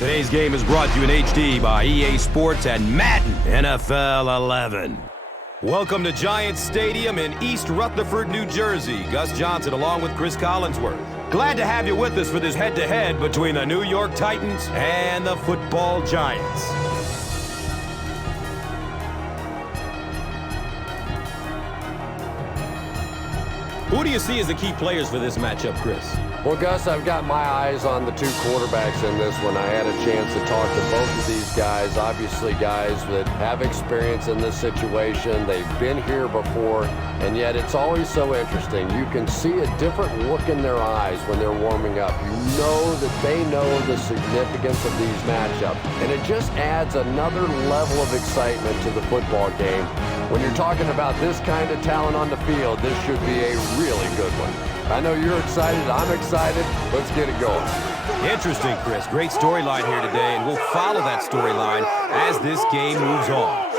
Today's game is brought to you in HD by EA Sports and Madden NFL 11. Welcome to Giants Stadium in East Rutherford, New Jersey. Gus Johnson along with Chris Collinsworth. Glad to have you with us for this head-to-head between the New York Titans and the football Giants. Who do you see as the key players for this matchup, Chris? Well, Gus, I've got my eyes on the two quarterbacks in this one. I had a chance to talk to both of these guys, obviously guys that have experience in this situation. They've been here before, and yet it's always so interesting. You can see a different look in their eyes when they're warming up. You know that they know the significance of these matchups, and it just adds another level of excitement to the football game. When you're talking about this kind of talent on the field, this should be a really good one. I know you're excited. I'm excited. Let's get it going. Interesting, Chris. Great storyline here today, and we'll follow that storyline as this game moves on.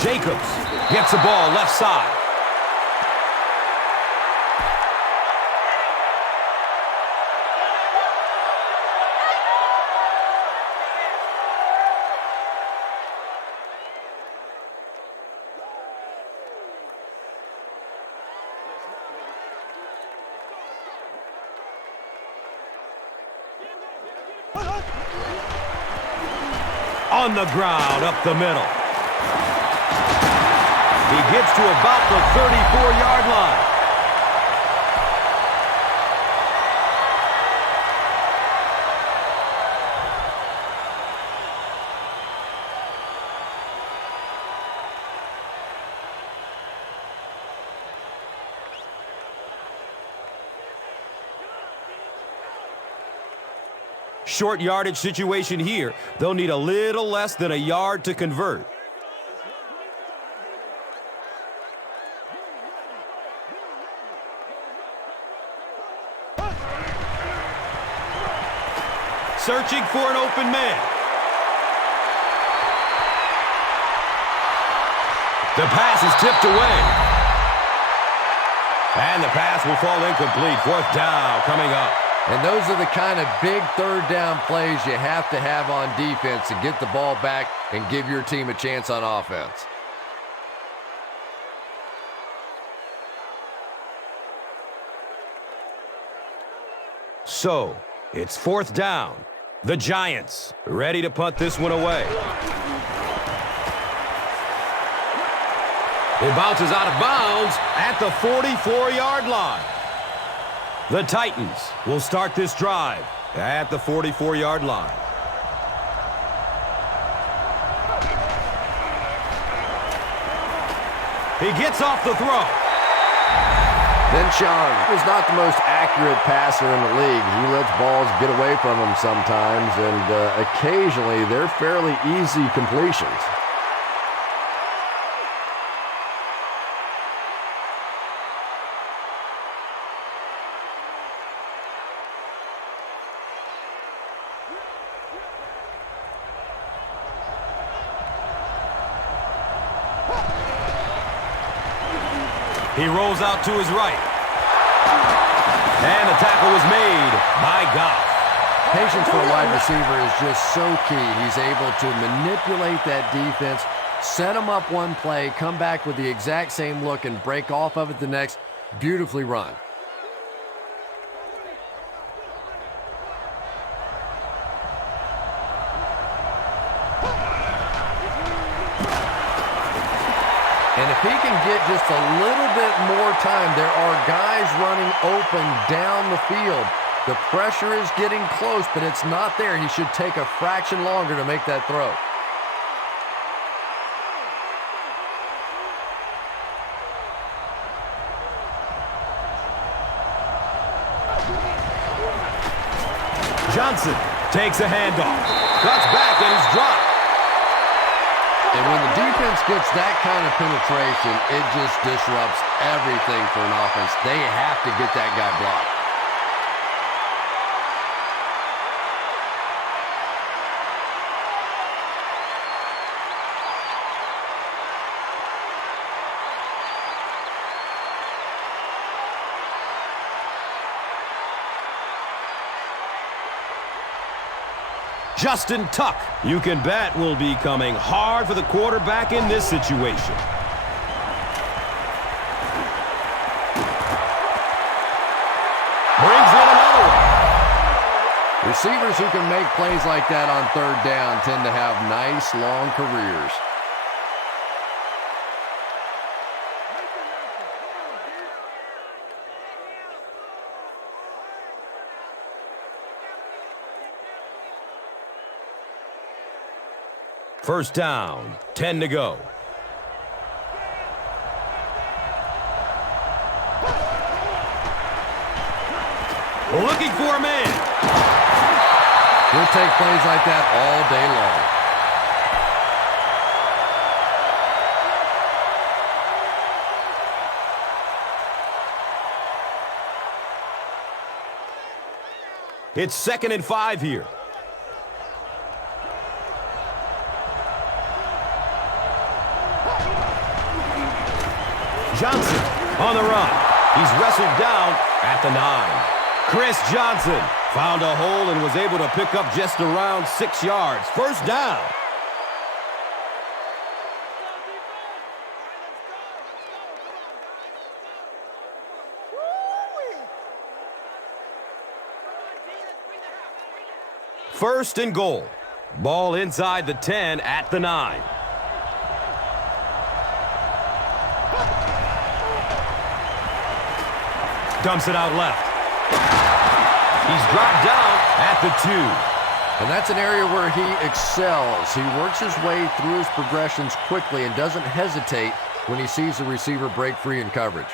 Jacobs gets the ball left side. On the ground, up the middle. He gets to about the 34-yard line. Short yardage situation here. They'll need a little less than a yard to convert. Searching for an open man. The pass is tipped away. And the pass will fall incomplete. Fourth down coming up. And those are the kind of big third down plays you have to have on defense to get the ball back and give your team a chance on offense. So, it's fourth down. The Giants ready to punt this one away. It bounces out of bounds at the 44-yard line. The Titans will start this drive at the 44-yard line. He gets off the throw. Then Sean is not the most accurate passer in the league. He lets balls get away from him sometimes, and occasionally they're fairly easy completions. He rolls out to his right. And the tackle was made by Goff. Patience for a wide receiver is just so key. He's able to manipulate that defense, set them up one play, come back with the exact same look, and break off of it the next. Beautifully run. And if he can get just a little bit more time, there are guys running open down the field. The pressure is getting close, but it's not there. He should take a fraction longer to make that throw. Johnson takes a handoff, cuts back, and he's dropped. And when the defense gets that kind of penetration, it just disrupts everything for an offense. They have to get that guy blocked. Justin Tuck, you can bet, will be coming hard for the quarterback in this situation. Brings in another one. Receivers who can make plays like that on third down tend to have nice, long careers. First down, 10 to go. Looking for a man. We'll take plays like that all day long. It's 2nd and 5 here. Johnson on the run. He's wrestled down at the 9. Chris Johnson found a hole and was able to pick up just around 6 yards. First down. First and goal. Ball inside the 10 at the 9. Dumps it out left. He's dropped down at the 2. And that's an area where he excels. He works his way through his progressions quickly and doesn't hesitate when he sees the receiver break free in coverage.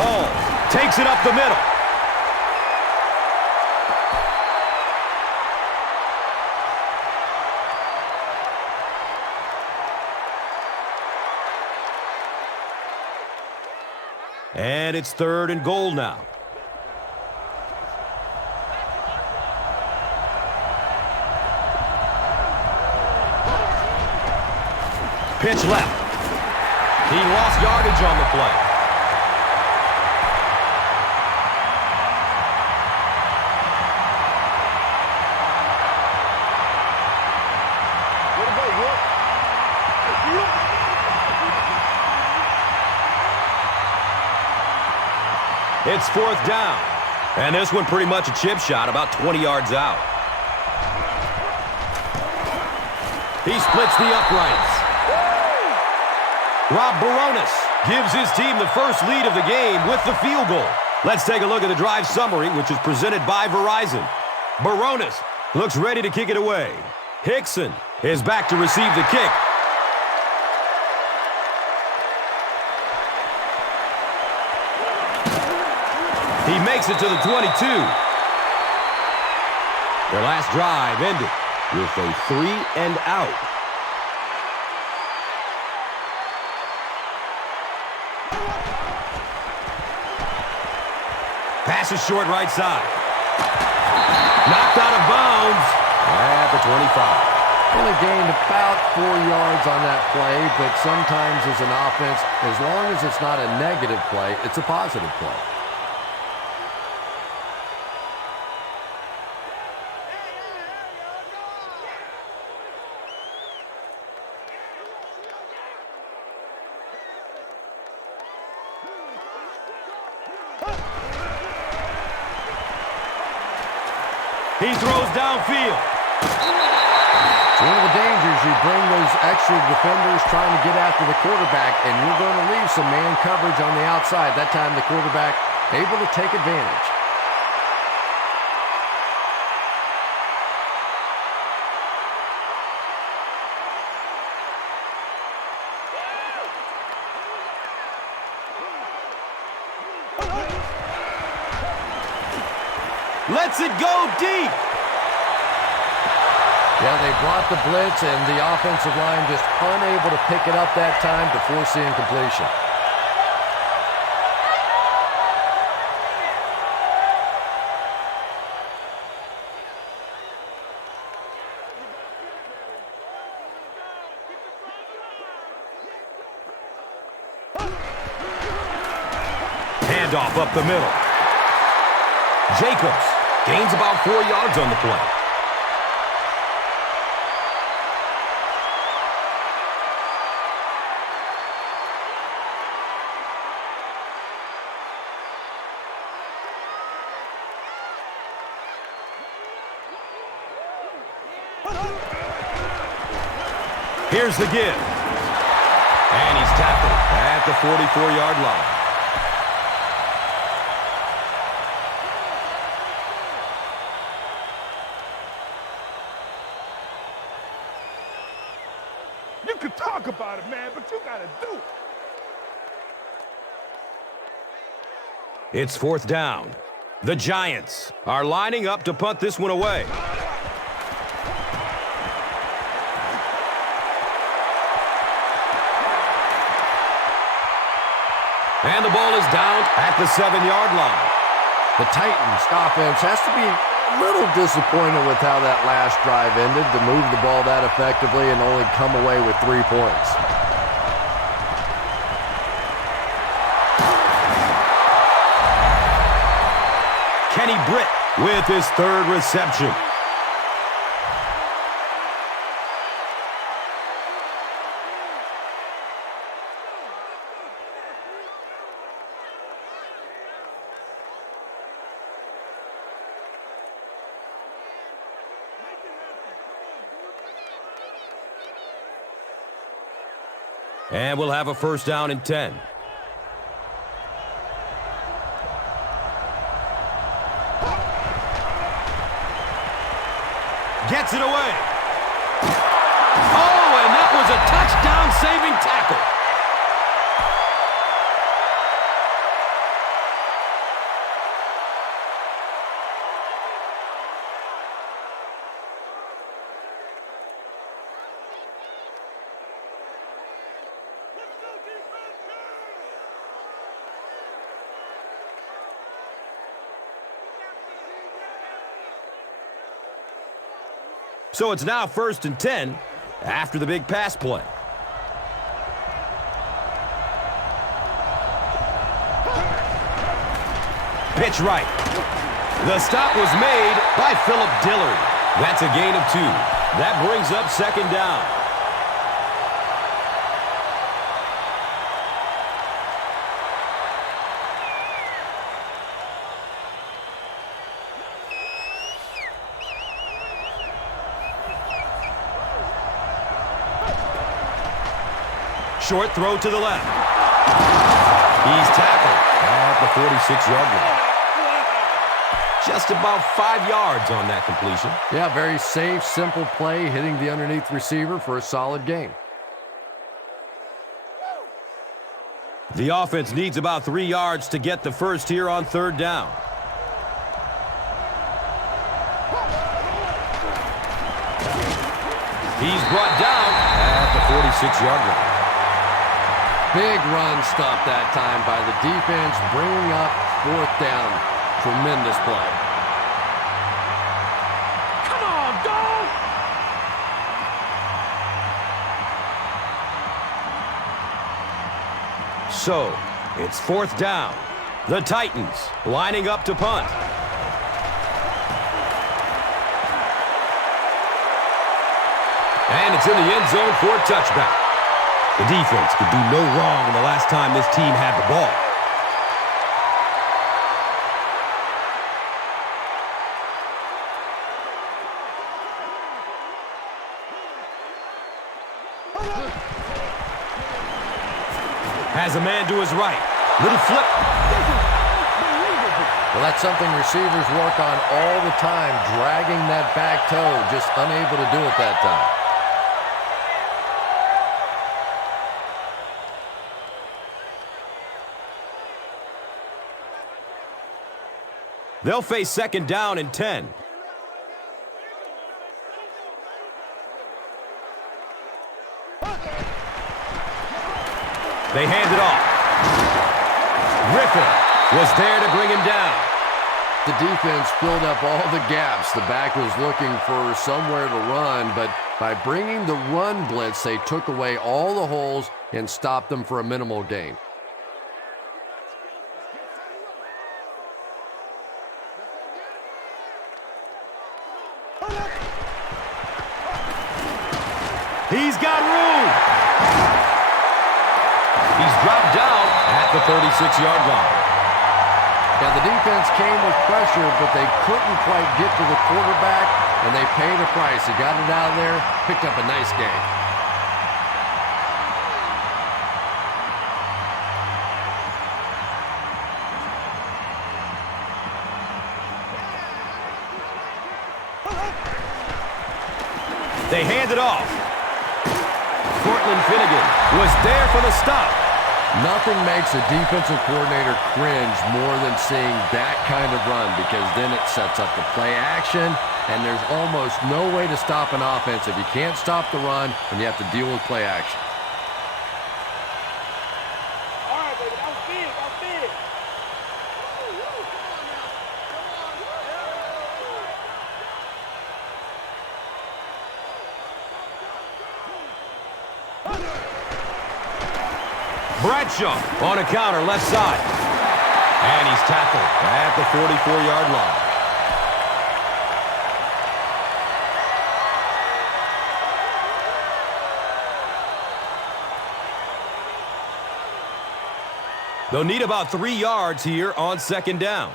Hall takes it up the middle. And it's 3rd and goal now. Pitch left. He lost yardage on the play. It's 4th down. And this one pretty much a chip shot, about 20 yards out. He splits the uprights. Rob Baronis gives his team the first lead of the game with the field goal. Let's take a look at the drive summary, which is presented by Verizon. Baronis looks ready to kick it away. Hickson is back to receive the kick. He makes it to the 22. Their last drive ended with a 3-and-out. Pass is short right side. Knocked out of bounds at the 25. Only gained about 4 yards on that play, but sometimes as an offense, as long as it's not a negative play, it's a positive play. He throws downfield. It's one of the dangers. You bring those extra defenders trying to get after the quarterback, and you're going to leave some man coverage on the outside. That time the quarterback able to take advantage. Lets it go deep. Yeah, they brought the blitz, and the offensive line just unable to pick it up that time to force the incompletion. Handoff up the middle. Jacobs gains about 4 yards on the play. Here's the give. And he's tackled at the 44-yard line. You can talk about it, man, but you gotta do it. It's fourth down. The Giants are lining up to punt this one away. And the ball is down at the 7-yard line. The Titans offense has to be a little disappointed with how that last drive ended, to move the ball that effectively and only come away with 3 points. Kenny Britt with his 3rd reception. And we'll have a first down and 10. Gets it away. Oh, and that was a touchdown-saving tackle. So it's now 1st and 10 after the big pass play. Pitch right. The stop was made by Phillip Dillard. That's a gain of 2. That brings up 2nd down. Short throw to the left. He's tackled at the 46-yard line. Just about 5 yards on that completion. Yeah, very safe, simple play, hitting the underneath receiver for a solid gain. The offense needs about 3 yards to get the first here on 3rd down. He's brought down at the 46-yard line. Big run stop that time by the defense, bringing up 4th down. Tremendous play. Come on, dog! So, it's 4th down. The Titans lining up to punt. And it's in the end zone for a touchback. The defense could do no wrong the last time this team had the ball. Has a man to his right. Little flip. Well, that's something receivers work on all the time, dragging that back toe, just unable to do it that time. They'll face second down and 10. They hand it off. Griffin was there to bring him down. The defense filled up all the gaps. The back was looking for somewhere to run, but by bringing the run blitz, they took away all the holes and stopped them for a minimal gain. He's got room. He's dropped down at the 36-yard line. Now, the defense came with pressure, but they couldn't quite get to the quarterback, and they paid a price. He got it out of there, picked up a nice gain. They hand it off. Cortland Finnegan was there for the stop. Nothing makes a defensive coordinator cringe more than seeing that kind of run, because then it sets up the play action, and there's almost no way to stop an offense if you can't stop the run and you have to deal with play action. All right, baby, that was big. That was big. Bradshaw on a counter, left side. And he's tackled at the 44-yard line. They'll need about 3 yards here on second down.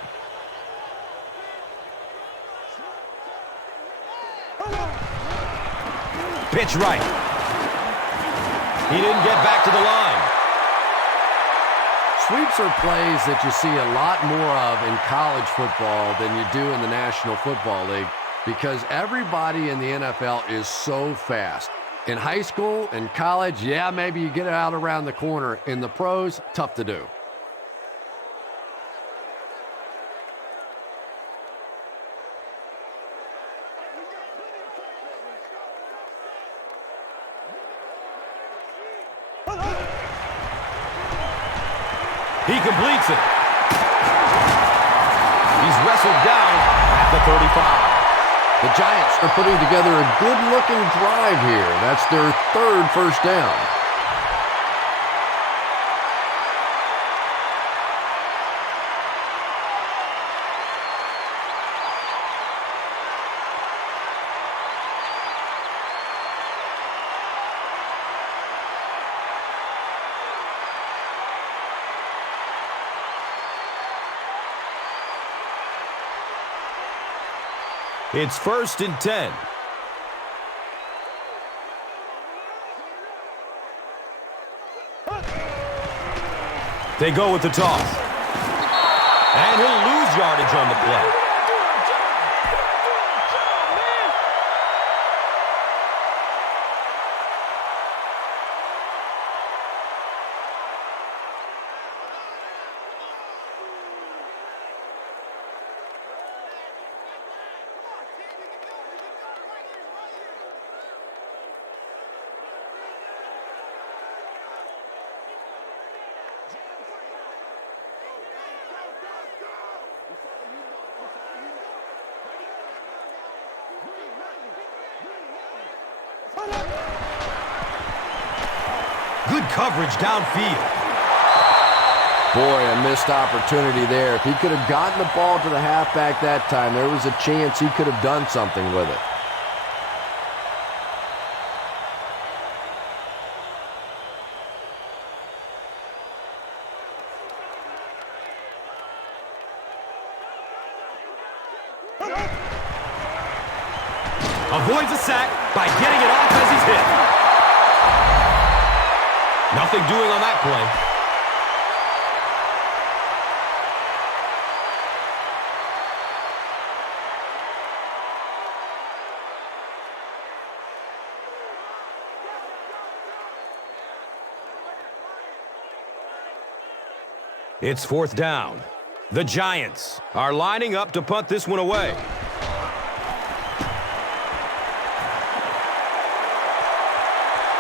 Pitch right. He didn't get back to the line. Sweeps are plays that you see a lot more of in college football than you do in the National Football League, because everybody in the NFL is so fast. In high school and college, yeah, maybe you get it out around the corner. In the pros, tough to do. He completes it. He's wrestled down at the 35. The Giants are putting together a good-looking drive here. That's their third first down. It's 1st and 10. They go with the toss. And he'll lose yardage on the play. Good coverage downfield. Boy, a missed opportunity there. If he could have gotten the ball to the halfback that time, there was a chance he could have done something with it. Avoids a sack by getting it off as he's hit. Nothing doing on that play. It's fourth down. The Giants are lining up to punt this one away.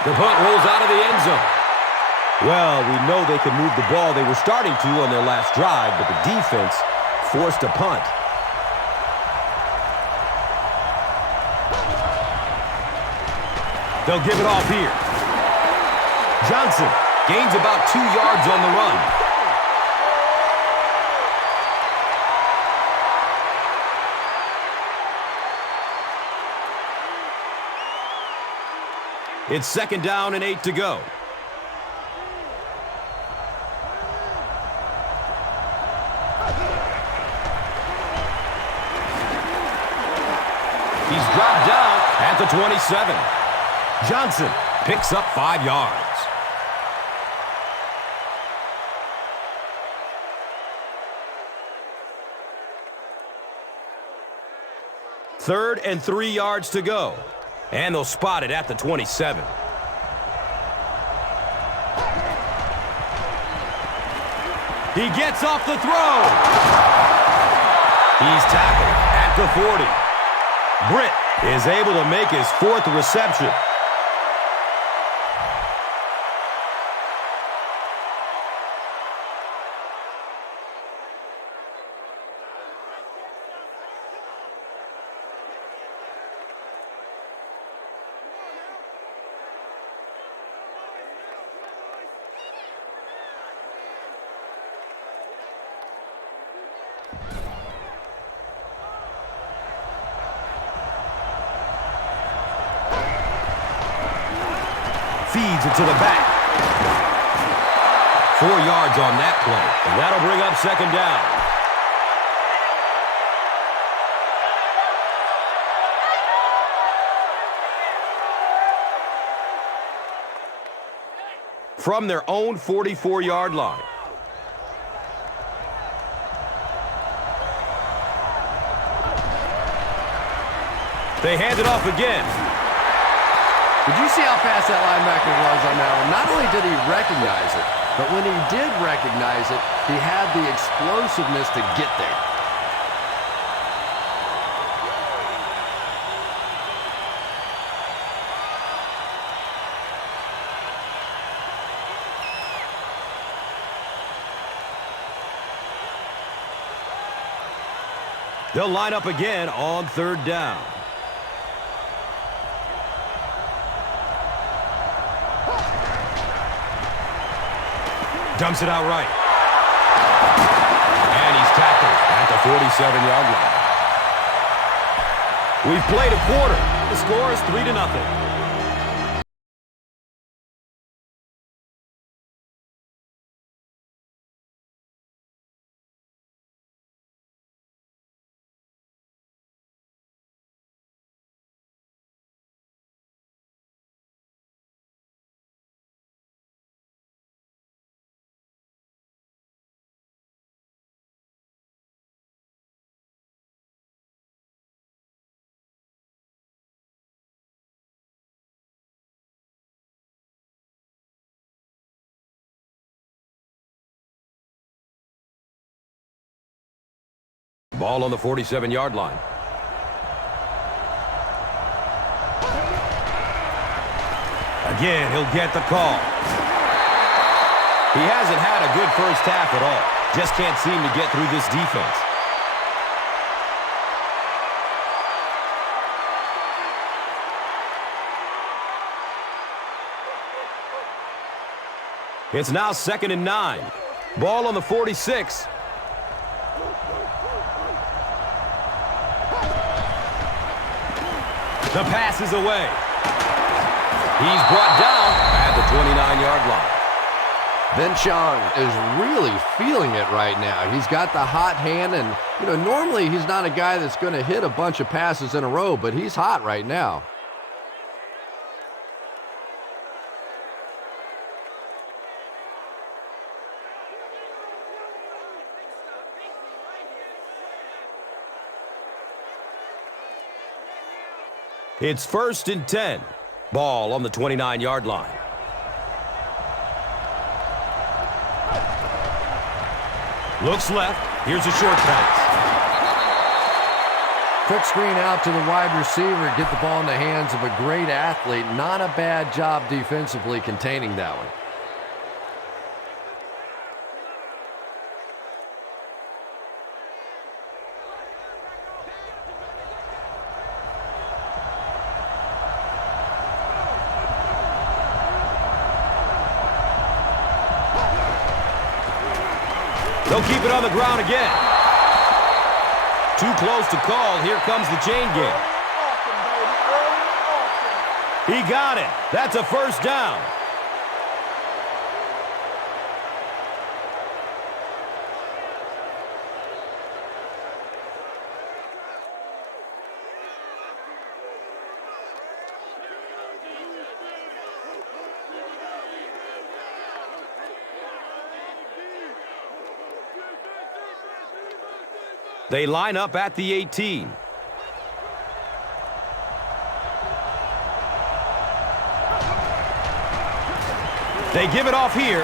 The punt rolls out of the end zone. Well, we know they could move the ball. They were starting to on their last drive, but the defense forced a punt. They'll give it off here. Johnson gains about 2 yards on the run. It's second down and 8 to go. He's dropped down at the 27. Johnson picks up 5 yards. Third and 3 yards to go. And they'll spot it at the 27. He gets off the throw. He's tackled at the 40. Britt is able to make his 4th reception. Feeds it to the back. 4 yards on that play, and that'll bring up second down. From their own 44-yard line. They hand it off again. Did you see how fast that linebacker was on that one? Not only did he recognize it, but when he did recognize it, he had the explosiveness to get there. They'll line up again on third down. Dumps it out right. And he's tackled at the 47-yard line. We've played a quarter. The score is 3-0. Ball on the 47-yard line. Again, he'll get the call. He hasn't had a good first half at all. Just can't seem to get through this defense. It's now 2nd and 9. Ball on the 46. The pass is away. He's brought down at the 29-yard line. Ben Chong is really feeling it right now. He's got the hot hand, and, normally he's not a guy that's going to hit a bunch of passes in a row, but he's hot right now. It's 1st and 10. Ball on the 29-yard line. Looks left. Here's a short pass. Quick screen out to the wide receiver. Get the ball in the hands of a great athlete. Not a bad job defensively containing that one. They'll keep it on the ground again. Too close to call. Here comes the chain gang. He got it. That's a first down. They line up at the 18. They give it off here.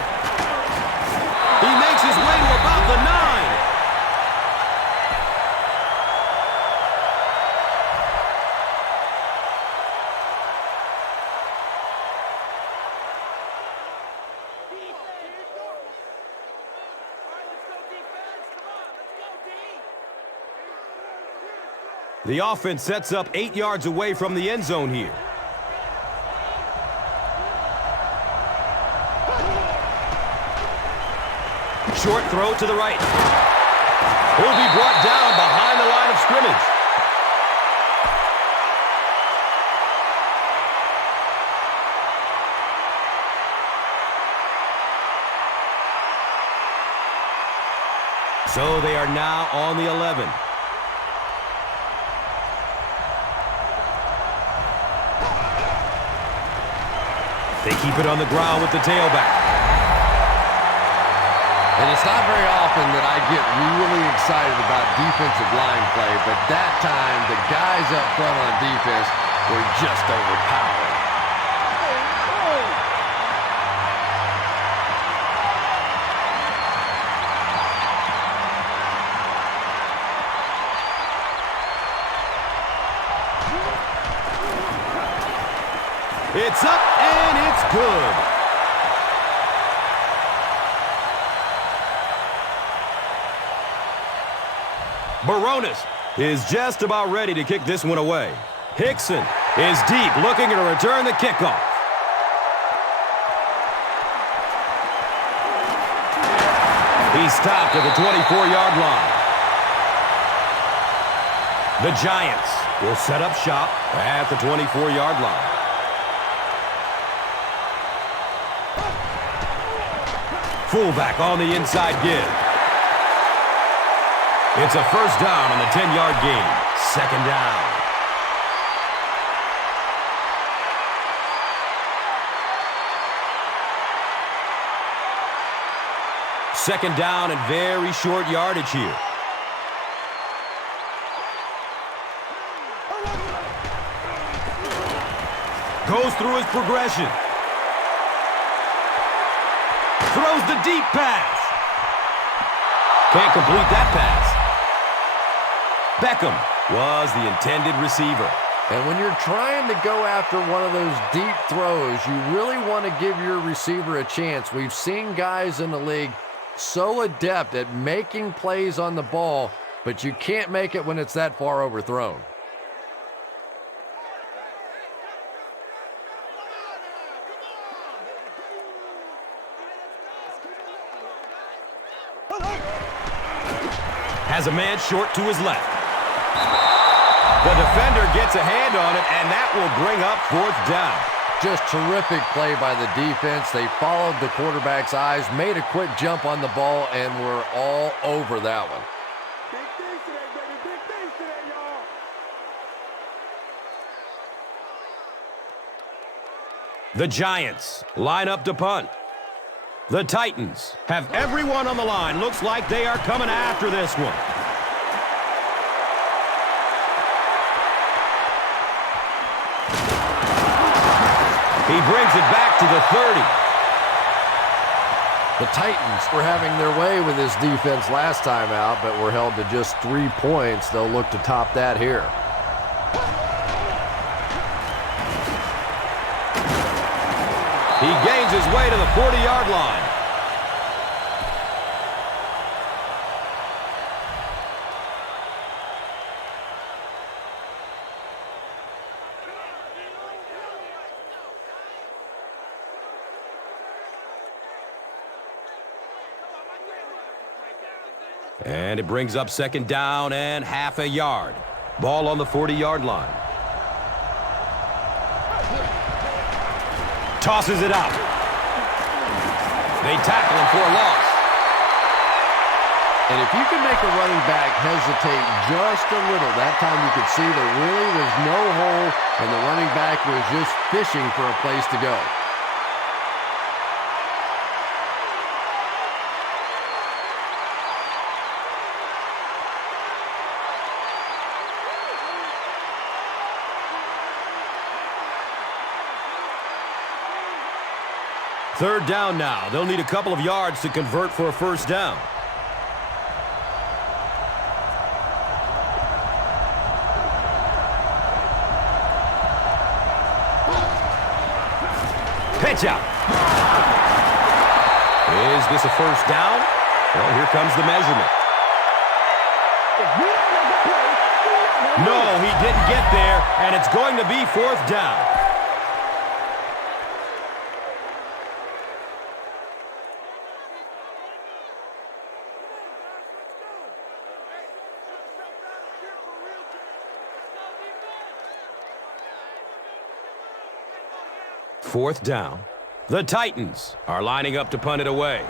He makes his way to about the 9. The offense sets up 8 yards away from the end zone here. Short throw to the right. Will be brought down behind the line of scrimmage. So they are now on the 11. They keep it on the ground with the tailback. And it's not very often that I get really excited about defensive line play, but that time the guys up front on defense were just overpowered. It's up and it's good. Baronis is just about ready to kick this one away. Hickson is deep, looking to return the kickoff. He's stopped at the 24-yard line. The Giants will set up shop at the 24-yard line. Fullback on the inside give. It's a first down on the 10-yard gain. Second down. Second down and very short yardage here. Goes through his progression. Throws the deep pass. Can't complete that pass. Beckham was the intended receiver. And when you're trying to go after one of those deep throws, you really want to give your receiver a chance. We've seen guys in the league so adept at making plays on the ball, but you can't make it when it's that far overthrown. Has a man short to his left. The defender gets a hand on it, and that will bring up fourth down. Just terrific play by the defense. They followed the quarterback's eyes, made a quick jump on the ball, and were all over that one. Big things today, baby. Big things today, y'all. The Giants line up to punt. The Titans have everyone on the line. Looks like they are coming after this one. He brings it back to the 30. The Titans were having their way with this defense last time out, but were held to just 3 points. They'll look to top that here. He gains his way to the 40-yard line. And it brings up second down and half a yard. Ball on the 40-yard line. Tosses it out. They tackle him for a loss. And if you can make a running back hesitate just a little, that time you could see there really was no hole, and the running back was just fishing for a place to go. Third down now. They'll need a couple of yards to convert for a first down. Pitch out. Is this a first down? Well, here comes the measurement. No, he didn't get there, and it's going to be fourth down. Fourth down. The Titans are lining up to punt it away.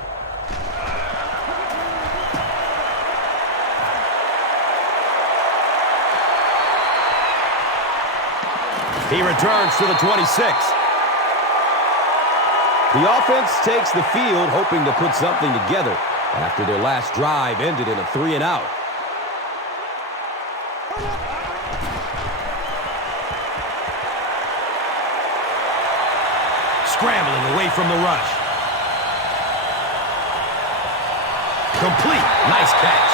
He returns to the 26. The offense takes the field, hoping to put something together after their last drive ended in a 3-and-out. Scrambling away from the rush. Complete. Nice catch.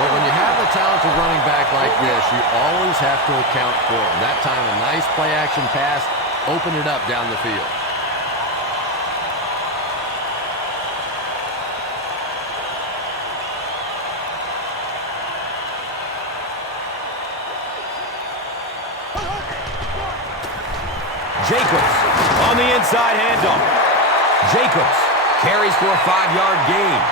Well, when you have a talented running back like this, you always have to account for him. That time, a nice play-action pass opened it up down the field. Jacobs on the inside handoff. Jacobs carries for a 5-yard gain.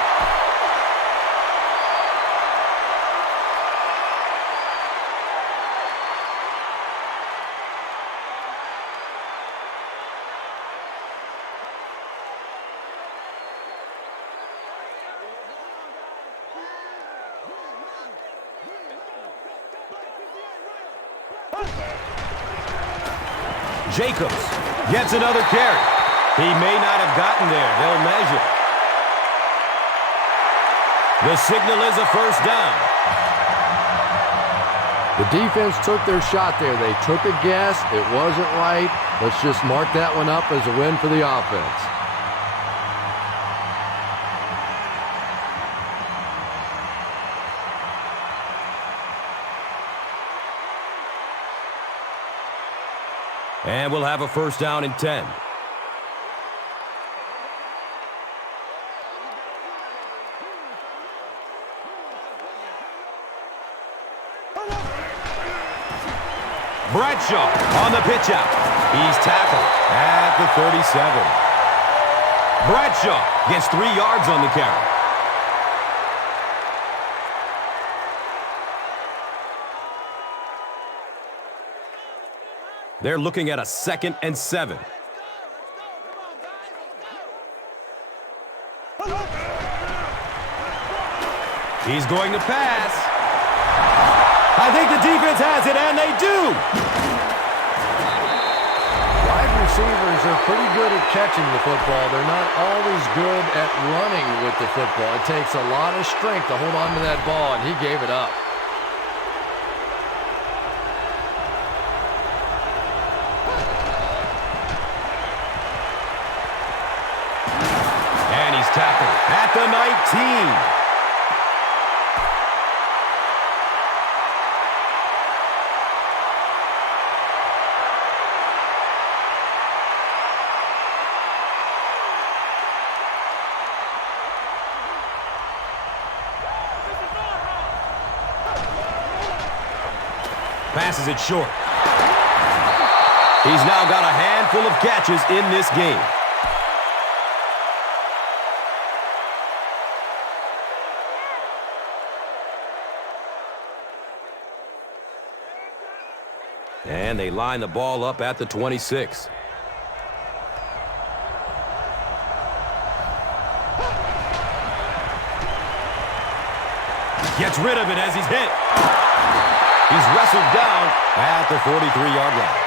Jacobs gets another carry. He may not have gotten there. They'll measure. The signal is a first down. The defense took their shot there. They took a guess. It wasn't right. Let's just mark that one up as a win for the offense. And we'll have a first down and 10. Bradshaw on the pitch out. He's tackled at the 37. Bradshaw gets 3 yards on the carry. They're looking at a 2nd and 7. He's going to pass. I think the defense has it, and they do. Wide receivers are pretty good at catching the football. They're not always good at running with the football. It takes a lot of strength to hold on to that ball, and he gave it up. tackle at the 19. Passes it short. He's now got a handful of catches in this game. And they line the ball up at the 26. Gets rid of it as he's hit. He's wrestled down at the 43-yard line.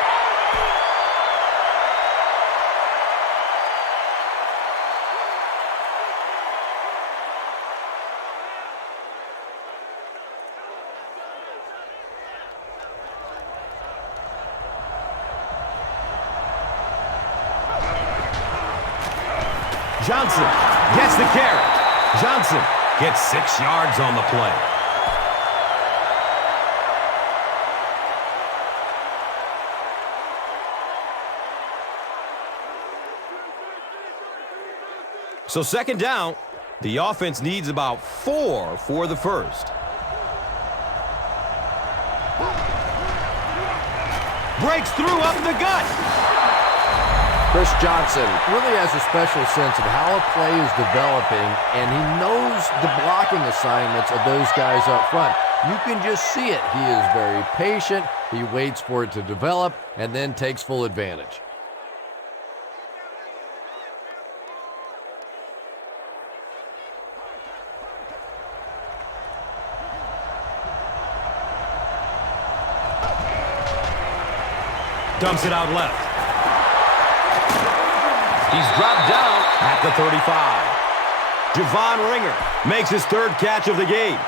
Johnson gets the carry. Johnson gets 6 yards on the play. So second down, the offense needs about 4 for the first. Breaks through up the gut. Chris Johnson really has a special sense of how a play is developing, and he knows the blocking assignments of those guys up front. You can just see it. He is very patient. He waits for it to develop and then takes full advantage. Dumps it out left. He's dropped down at the 35. Javon Ringer makes his 3rd catch of the game.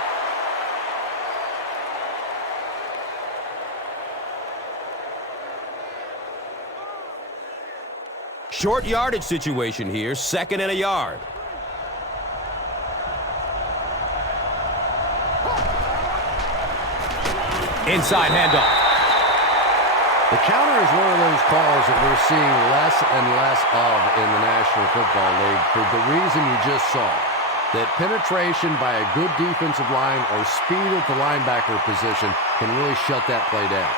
Short yardage situation here, 2nd and a yard. Inside handoff. The counter is one of those calls that we're seeing less and less of in the National Football League for the reason you just saw. That penetration by a good defensive line or speed at the linebacker position can really shut that play down.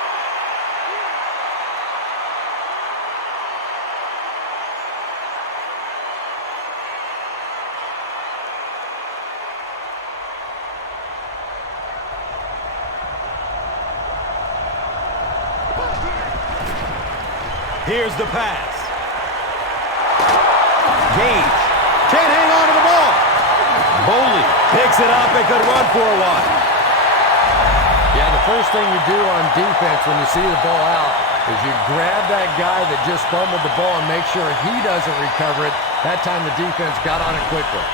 Here's the pass. Gage can't hang on to the ball. Boley picks it up and could run for a while. Yeah, the first thing you do on defense when you see the ball out is you grab that guy that just fumbled the ball and make sure he doesn't recover it. That time the defense got on it quickly.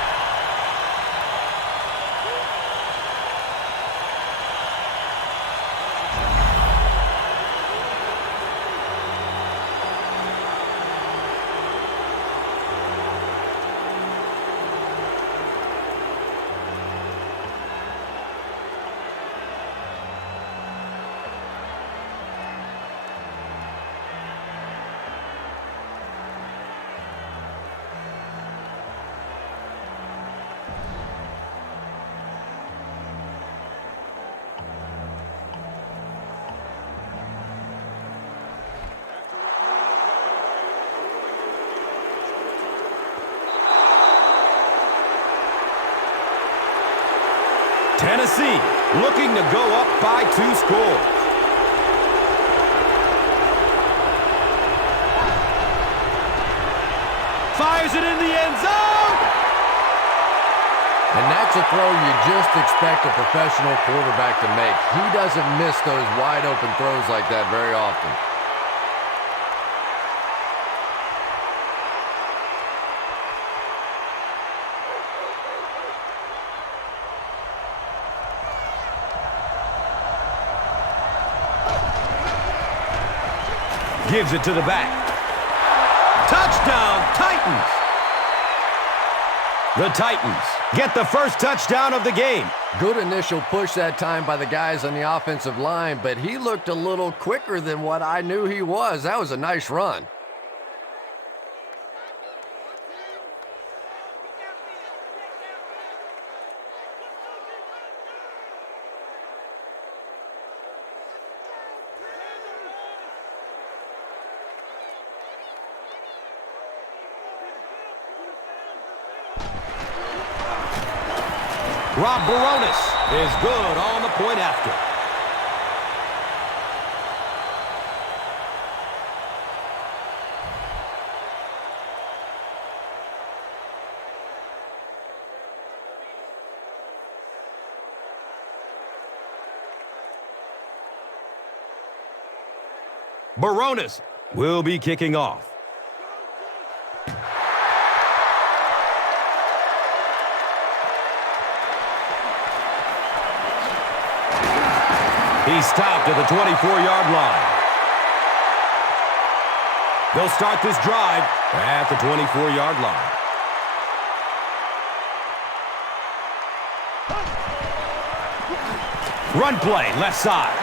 Tennessee looking to go up by 2 scores. Fires it in the end zone. And that's a throw you just expect a professional quarterback to make. He doesn't miss those wide open throws like that very often. Gives it to the back. Touchdown, Titans! The Titans get the first touchdown of the game. Good initial push that time by the guys on the offensive line, but he looked a little quicker than what I knew he was. That was a nice run. Rob Baronis is good on the point after. Baronis will be kicking off. He's stopped at the 24-yard line. They'll start this drive at the 24-yard line. Run play, left side.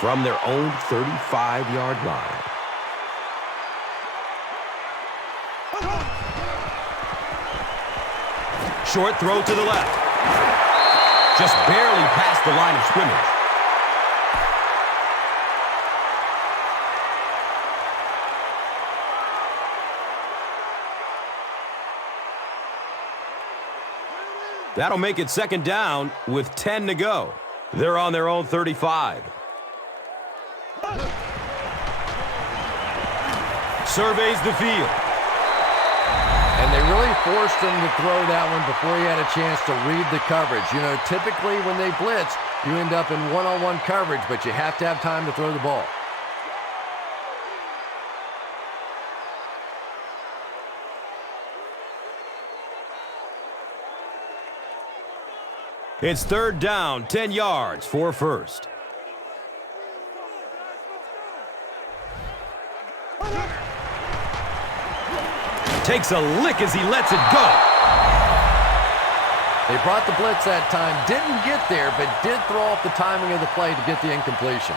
From their own 35-yard line. Short throw to the left. Just barely past the line of scrimmage. That'll make it second down with 10 to go. They're on their own 35. Surveys the field. And they really forced him to throw that one before he had a chance to read the coverage. You know, typically when they blitz, you end up in one-on-one coverage, but you have to have time to throw the ball. It's third down, 10 yards for first. Takes a lick as he lets it go. They brought the blitz that time, didn't get there, but did throw off the timing of the play to get the incompletion.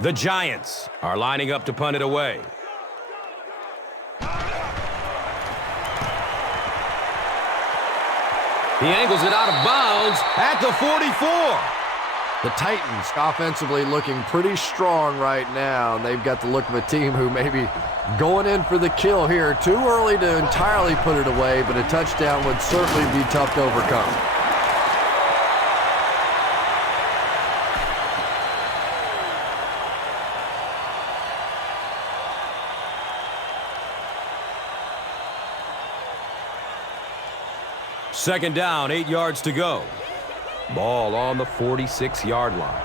The Giants are lining up to punt it away. He angles it out of bounds at the 44. The Titans offensively looking pretty strong right now, and they've got the look of a team who may be going in for the kill here. Too early to entirely put it away, but a touchdown would certainly be tough to overcome. Second down, 8 yards to go. Ball on the 46-yard line.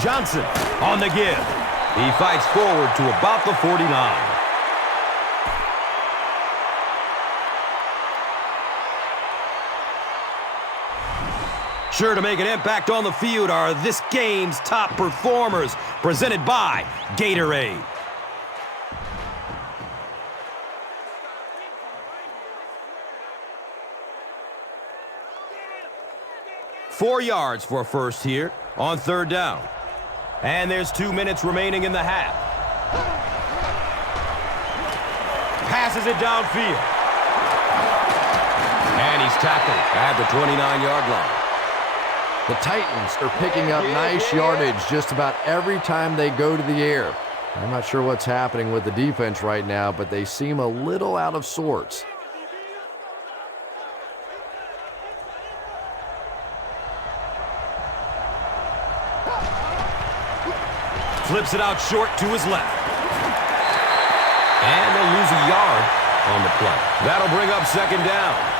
Johnson on the give. He fights forward to about the 49. Sure to make an impact on the field are this game's top performers, presented by Gatorade. Four yards for a first here on third down. And there's 2 minutes remaining in the half. Passes it downfield. And he's tackled at the 29-yard line. The Titans are picking up nice yardage just about every time they go to the air. I'm not sure what's happening with the defense right now, but they seem a little out of sorts. Flips it out short to his left. And they'll lose a yard on the play. That'll bring up second down.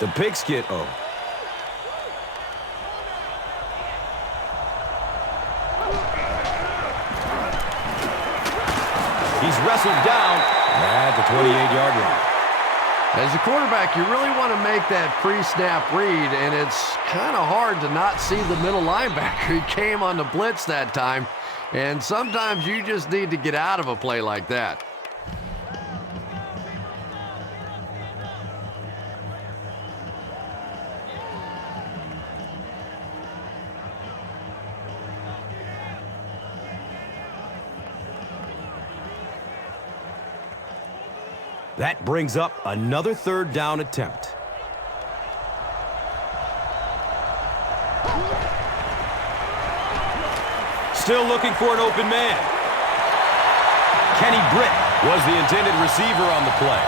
The pigskin. Oh. He's wrestled down at the 28-yard line. As a quarterback, you really want to make that pre-snap read, and it's kind of hard to not see the middle linebacker. He came on the blitz that time, and sometimes you just need to get out of a play like that. That brings up another third down attempt. Still looking for an open man. Kenny Britt was the intended receiver on the play.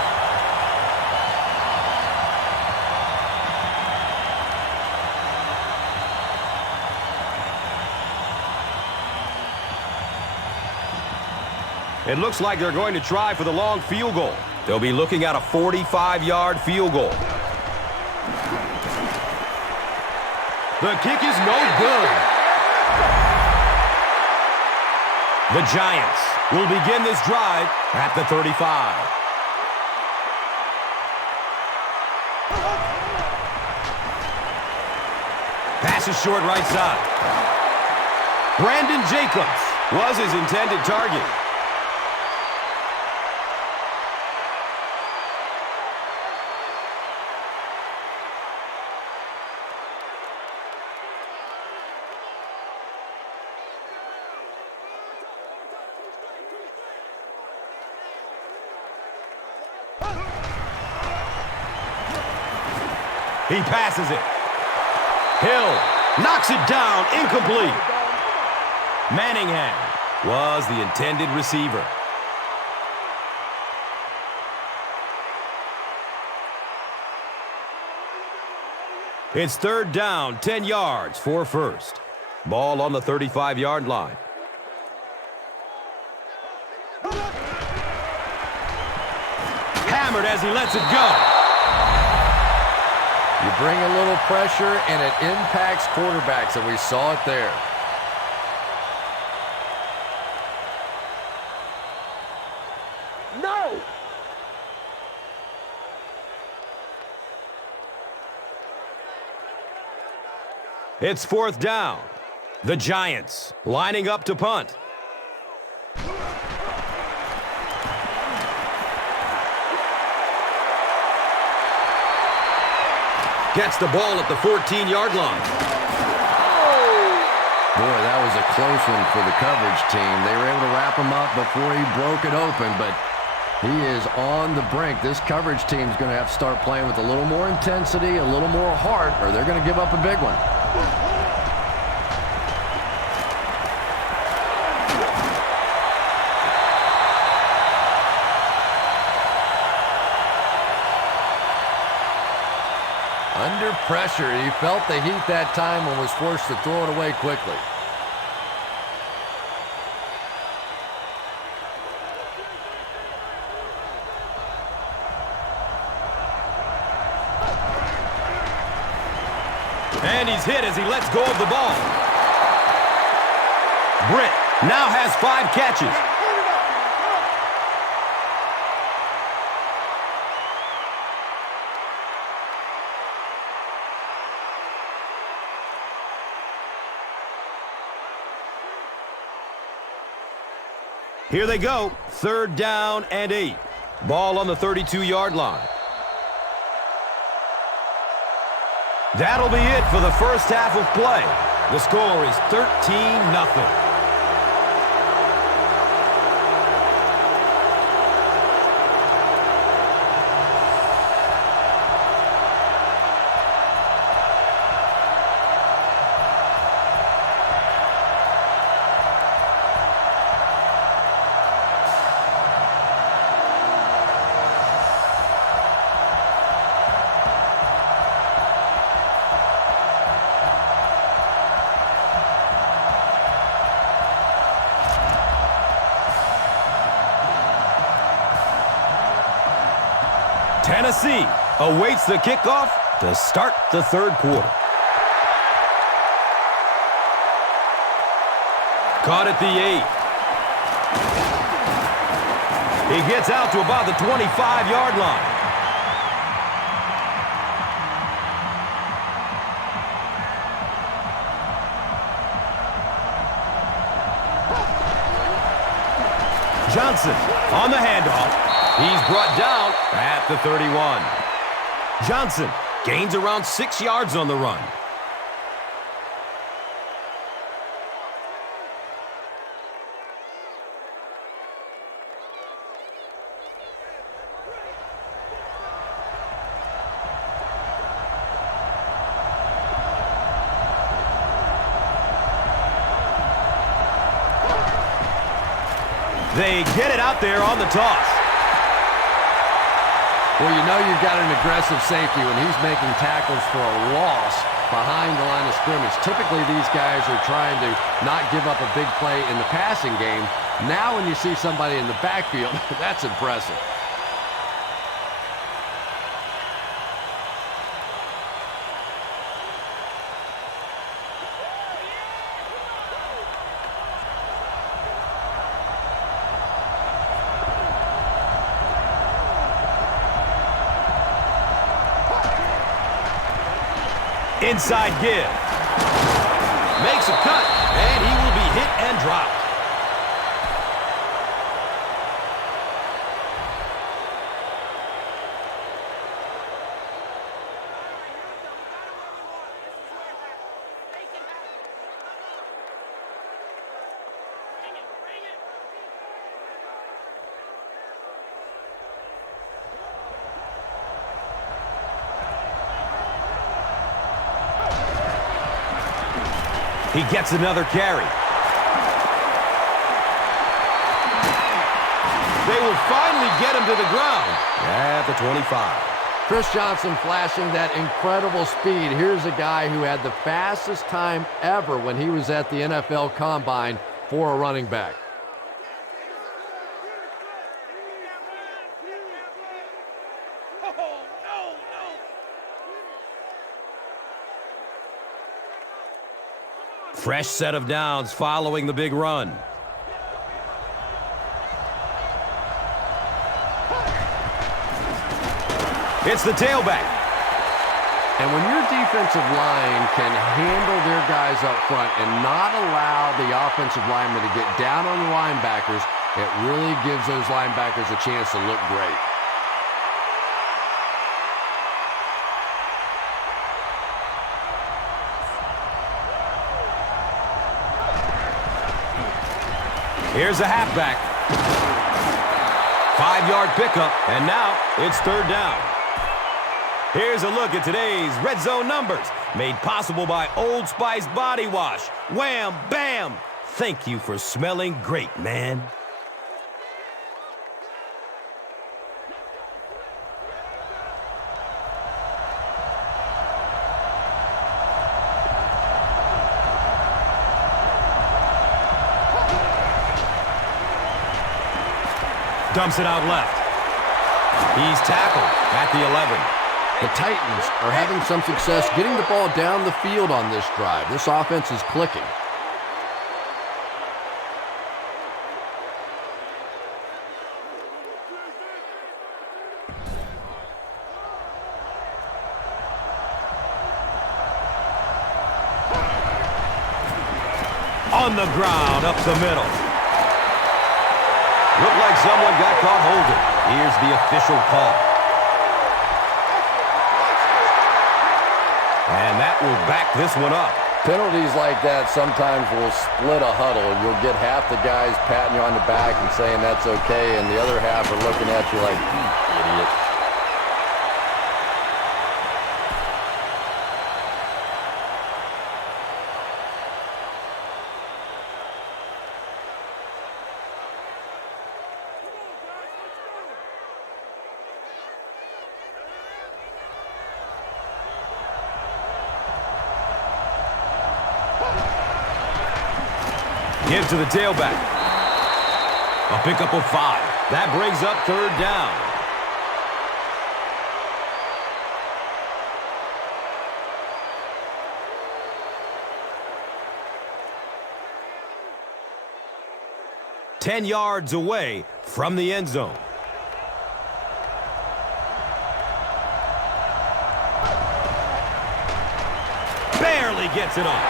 It looks like they're going to try for the long field goal. They'll be looking at a 45-yard field goal. The kick is no good. The Giants will begin this drive at the 35. Pass is short right side. Brandon Jacobs was his intended target. He passes it. Hill knocks it down, incomplete. Manningham was the intended receiver. It's third down, 10 yards for first. Ball on the 35-yard line. Hammered as he lets it go. You bring a little pressure, and it impacts quarterbacks, and we saw it there. No! It's fourth down. The Giants lining up to punt. Gets the ball at the 14-yard line. Boy, that was a close one for the coverage team. They were able to wrap him up before he broke it open, but he is on the brink. This coverage team is going to have to start playing with a little more intensity, a little more heart, or they're going to give up a big one. Under pressure, he felt the heat that time and was forced to throw it away quickly. And he's hit as he lets go of the ball. Britt now has 5 catches. Here they go, third down and 8. Ball on the 32-yard line. That'll be it for the first half of play. The score is 13-0. Tennessee awaits the kickoff to start the third quarter. Caught at the 8. He gets out to about the 25-yard line. Johnson on the handoff. He's brought down at the 31. Johnson gains around 6 yards on the run. They get it out there on the toss. Well, you know you've got an aggressive safety when he's making tackles for a loss behind the line of scrimmage. Typically, these guys are trying to not give up a big play in the passing game. Now when you see somebody in the backfield, that's impressive. Inside give. Makes a cut, and he will be hit and dropped. He gets another carry. They will finally get him to the ground at the 25. Chris Johnson flashing that incredible speed. Here's a guy who had the fastest time ever when he was at the NFL Combine for a running back. Fresh set of downs following the big run. It's the tailback. And when your defensive line can handle their guys up front and not allow the offensive linemen to get down on the linebackers, it really gives those linebackers a chance to look great. Here's a halfback. 5-yard pickup, and now it's third down. Here's a look at today's red zone numbers, made possible by Old Spice Body Wash. Wham, bam! Thank you for smelling great, man. Dumps it out left. He's tackled at the 11. The Titans are having some success getting the ball down the field on this drive. This offense is clicking. On the ground, up the middle. Looked like someone got caught holding. Here's the official call. And that will back this one up. Penalties like that sometimes will split a huddle. You'll get half the guys patting you on the back and saying that's okay, and the other half are looking at you like, idiot. Give to the tailback. A pickup of 5. That brings up third down. 10 yards away from the end zone. Barely gets it off.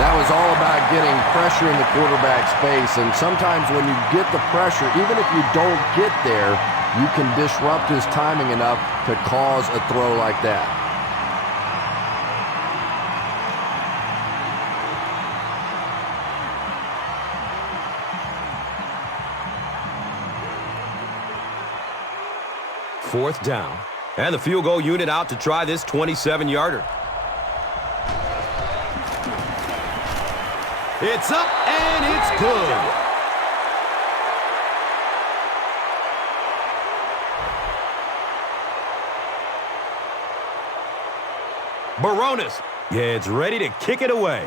That was all about getting pressure in the quarterback's face, and sometimes when you get the pressure, even if you don't get there, you can disrupt his timing enough to cause a throw like that. Fourth down, and the field goal unit out to try this 27-yarder. It's up, and it's good. Baronis gets ready to kick it away.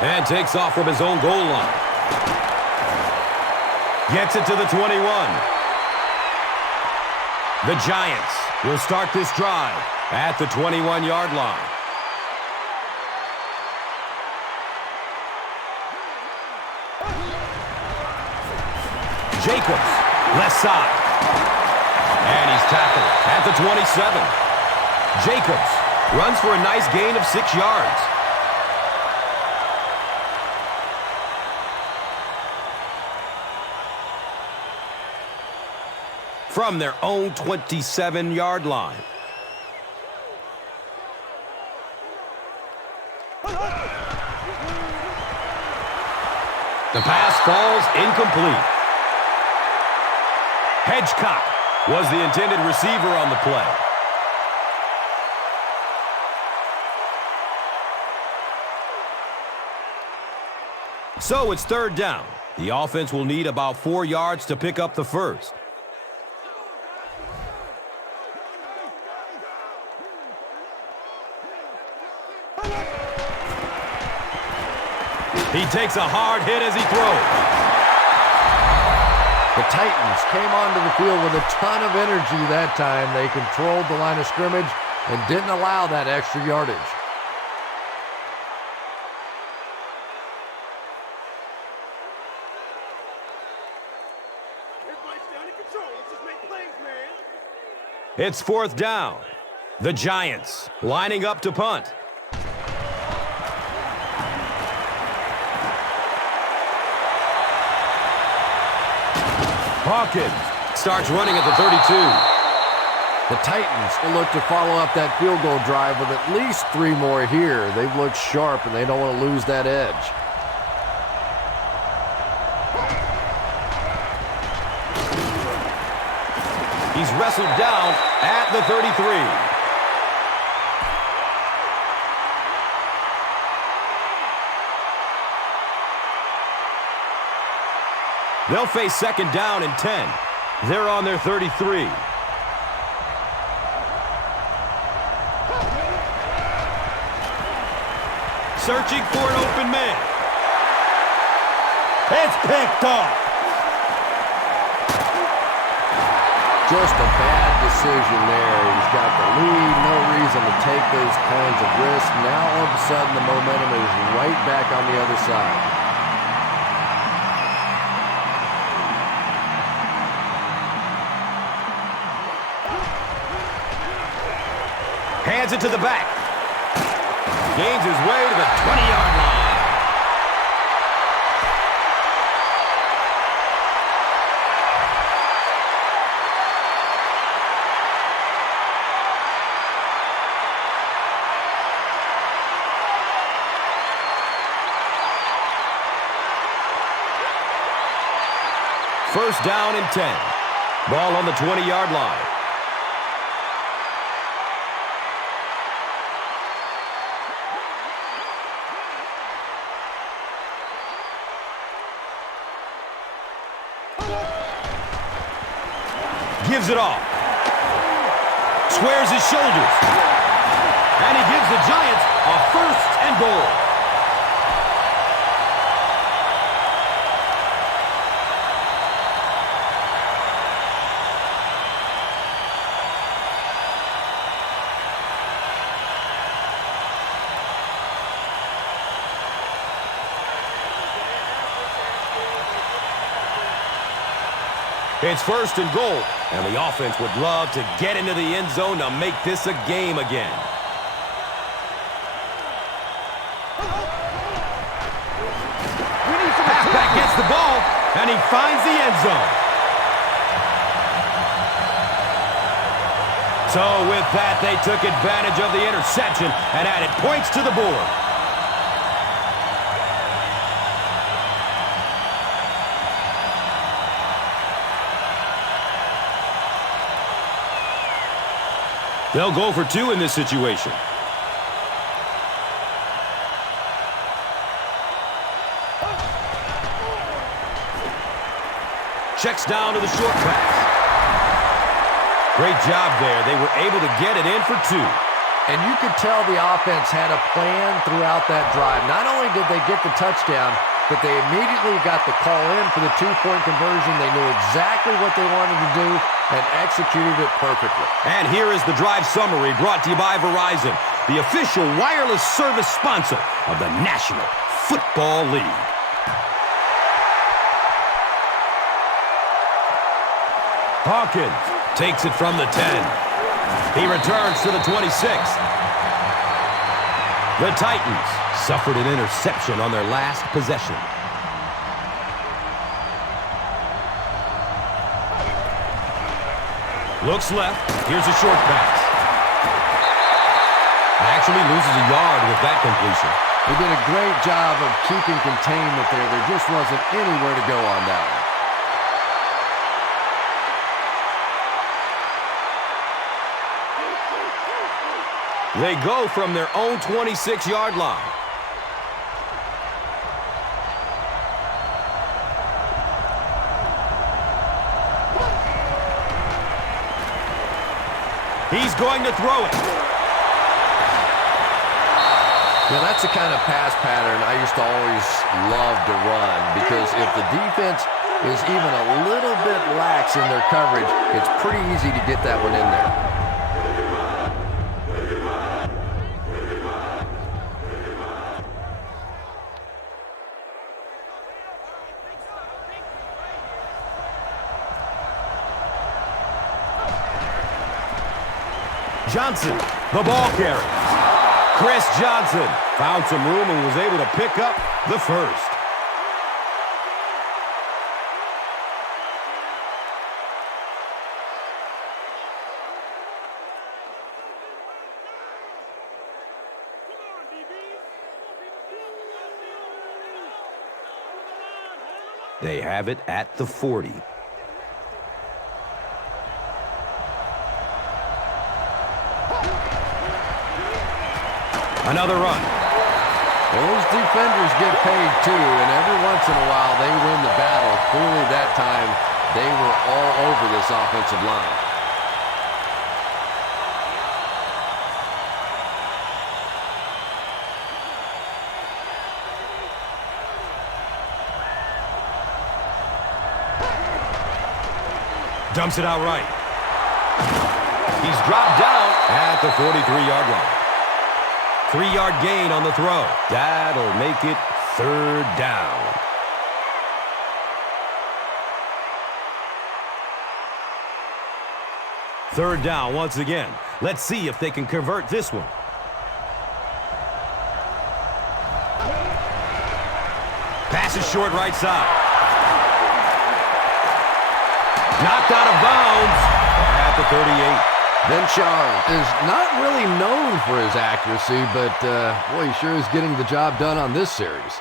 And takes off from his own goal line. Gets it to the 21. The Giants will start this drive at the 21-yard line. Jacobs, left side. And he's tackled at the 27. Jacobs runs for a nice gain of 6 yards. From their own 27-yard line. The pass falls incomplete. Hedgecock was the intended receiver on the play. So it's third down. The offense will need about 4 yards to pick up the first. He takes a hard hit as he throws. The Titans came onto the field with a ton of energy that time. They controlled the line of scrimmage and didn't allow that extra yardage. It's fourth down. The Giants lining up to punt. Hawkins starts running at the 32. The Titans will look to follow up that field goal drive with at least 3 more here. They've looked sharp, and they don't want to lose that edge. He's wrestled down at the 33. They'll face second down and 10. They're on their 33. Searching for an open man. It's picked off. Just a bad decision there. He's got the lead, no reason to take those kinds of risks. Now all of a sudden the momentum is right back on the other side. Hands it to the back. Gains his way to the 20-yard line. First down and 10. Ball on the 20-yard line. Gives it off. Squares his shoulders. And he gives the Giants a first and goal. It's first and goal, and the offense would love to get into the end zone to make this a game again. Halfback gets the ball, and he finds the end zone. So with that, they took advantage of the interception and added points to the board. They'll go for two in this situation. Checks down to the short pass. Great job there. They were able to get it in for two. And you could tell the offense had a plan throughout that drive. Not only did they get the touchdown, but they immediately got the call in for the two-point conversion. They knew exactly what they wanted to do and executed it perfectly. And here is the drive summary brought to you by Verizon, the official wireless service sponsor of the National Football League. Hawkins takes it from the 10. He returns to the 26. The Titans suffered an interception on their last possession. Looks left. Here's a short pass. Actually loses a yard with that completion. They did a great job of keeping containment there. There just wasn't anywhere to go on that one. They go from their own 26-yard line. He's going to throw it. Yeah, that's the kind of pass pattern I used to always love to run, because if the defense is even a little bit lax in their coverage, it's pretty easy to get that one in there. Johnson, the ball carrier. Chris Johnson found some room and was able to pick up the first. They have it at the 40. Another run. Those defenders get paid too, and every once in a while they win the battle. Clearly that time they were all over this offensive line. Dumps it out right. He's dropped down at the 43-yard line. 3-yard gain on the throw. That'll make it third down. Third down once again. Let's see if they can convert this one. Pass is short right side. Knocked out of bounds at the 38. Ben Char is not really known for his accuracy, but boy, he sure is getting the job done on this series.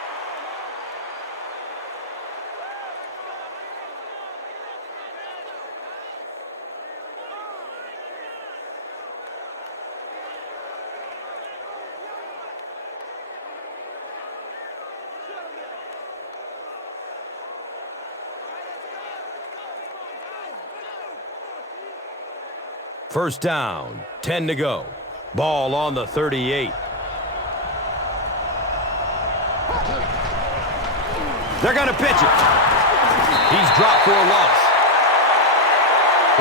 First down, 10 to go. Ball on the 38. They're going to pitch it. He's dropped for a loss.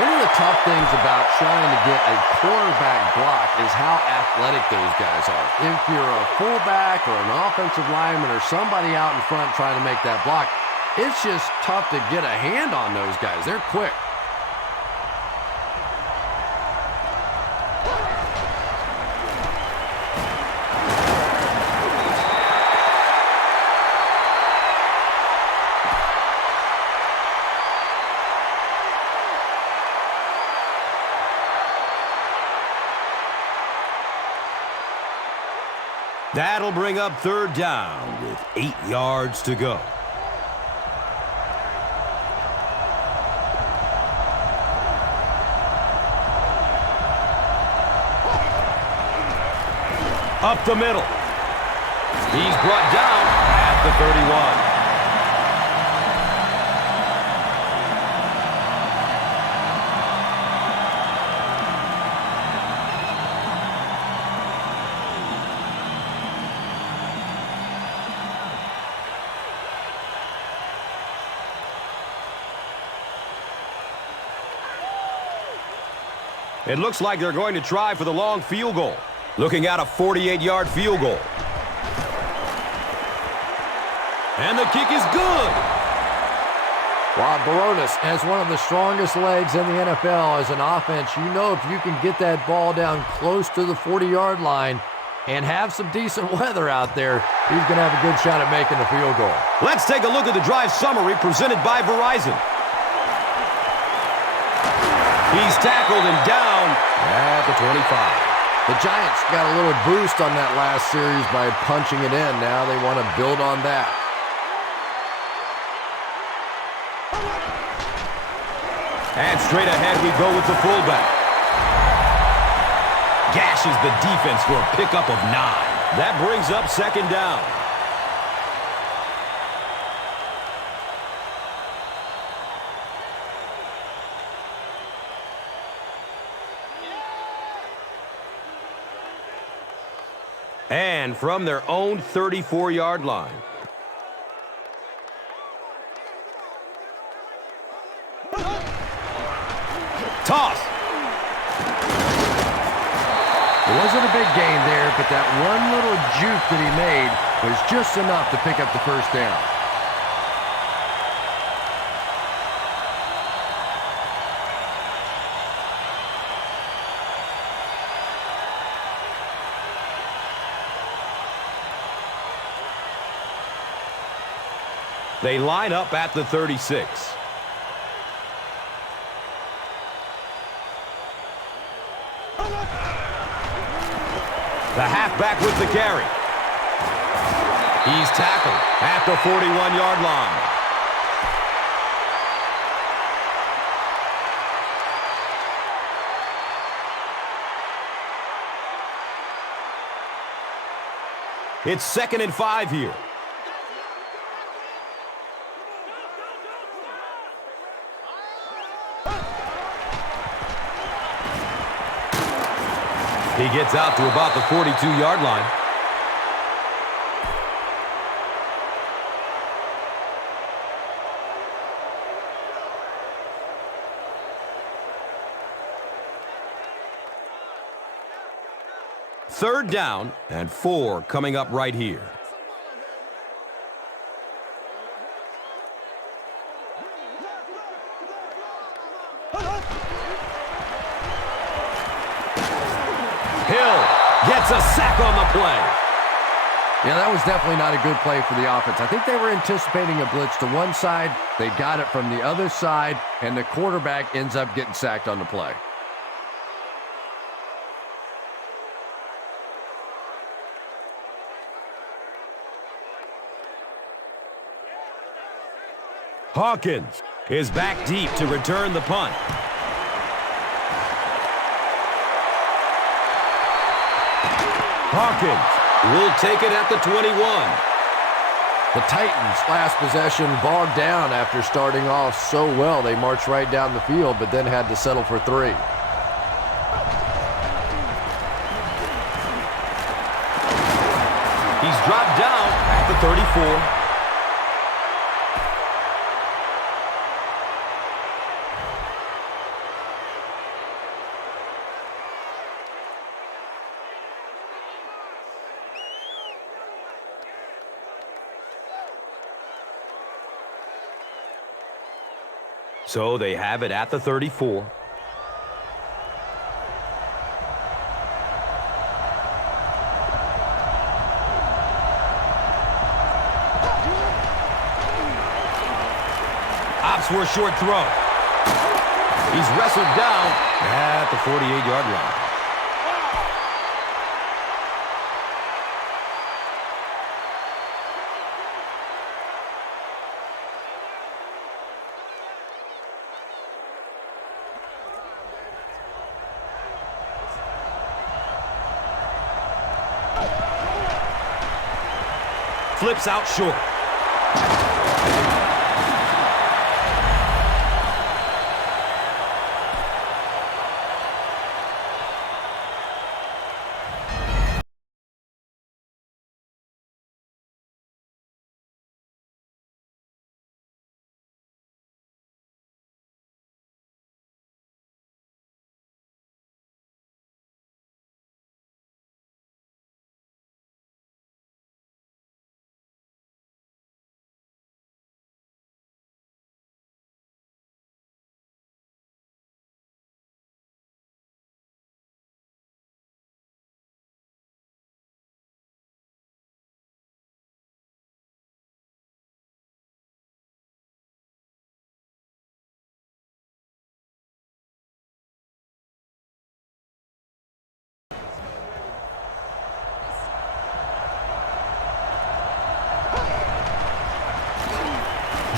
One of the tough things about trying to get a quarterback block is how athletic those guys are. If you're a fullback or an offensive lineman or somebody out in front trying to make that block, It's just tough to get a hand on those guys. They're quick. That'll bring up third down with 8 yards to go. Up the middle. He's brought down at the 31. It looks like they're going to try for the long field goal. Looking at a 48-yard field goal. And the kick is good. Wow, Baronis has one of the strongest legs in the NFL as an offense. You know, if you can get that ball down close to the 40-yard line and have some decent weather out there, he's going to have a good shot at making the field goal. Let's take a look at the drive summary presented by Verizon. He's tackled and down at the 25. The Giants got a little boost on that last series by punching it in. Now they want to build on that. And straight ahead we go with the fullback. Gashes the defense for a pickup of 9. That brings up second down. And from their own 34-yard line. Toss. It wasn't a big gain there, but that one little juke that he made was just enough to pick up the first down. They line up at the 36. The halfback with the carry. He's tackled at the 41-yard line. It's 2nd and 5 here. He gets out to about the 42-yard line. Third down and 4 coming up right here. Gets a sack on the play. Yeah, that was definitely not a good play for the offense. I think they were anticipating a blitz to one side. They got it from the other side, and the quarterback ends up getting sacked on the play. Hawkins is back deep to return the punt. Hawkins will take it at the 21. The Titans' last possession bogged down after starting off so well. They marched right down the field, but then had to settle for 3. He's dropped down at the 34. So they have it at the 34. Opts for a short throw. He's wrestled down at the 48-yard line. Flips out short.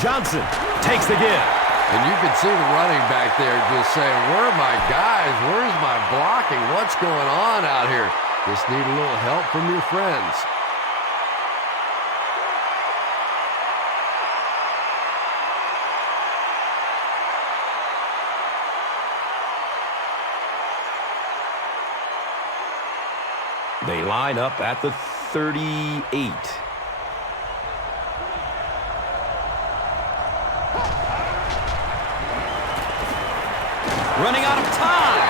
Johnson takes the give. And you can see the running back there just saying, where are my guys? Where's my blocking? What's going on out here? Just need a little help from your friends. They line up at the 38. Running out of time.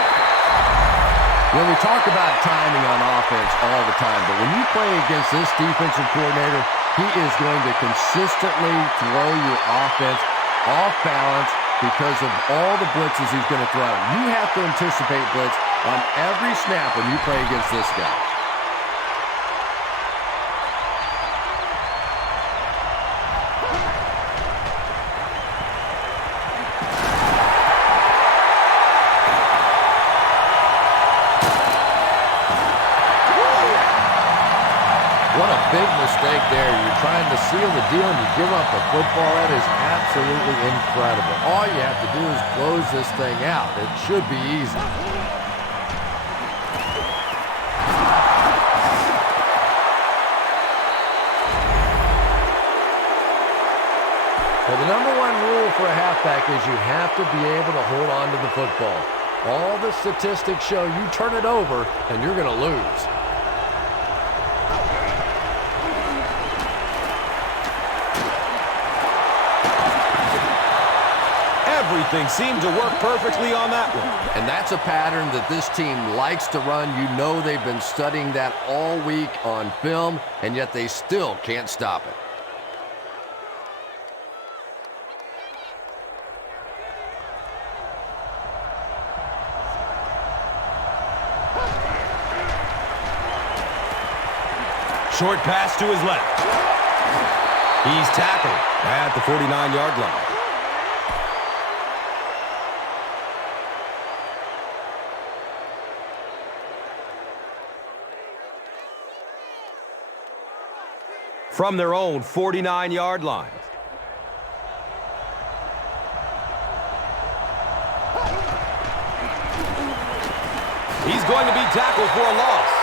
Well, we talk about timing on offense all the time, but when you play against this defensive coordinator, he is going to consistently throw your offense off balance because of all the blitzes he's going to throw at him. You have to anticipate blitz on every snap when you play against this guy. What a big mistake there. You're trying to seal the deal and you give up the football. That is absolutely incredible. All you have to do is close this thing out. It should be easy. Well, the number one rule for a halfback is you have to be able to hold on to the football. All the statistics show you turn it over and you're going to lose. Everything seemed to work perfectly on that one. And that's a pattern that this team likes to run. You know they've been studying that all week on film, and yet they still can't stop it. Short pass to his left. He's tackled at the 49-yard line. From their own 49-yard line. He's going to be tackled for a loss.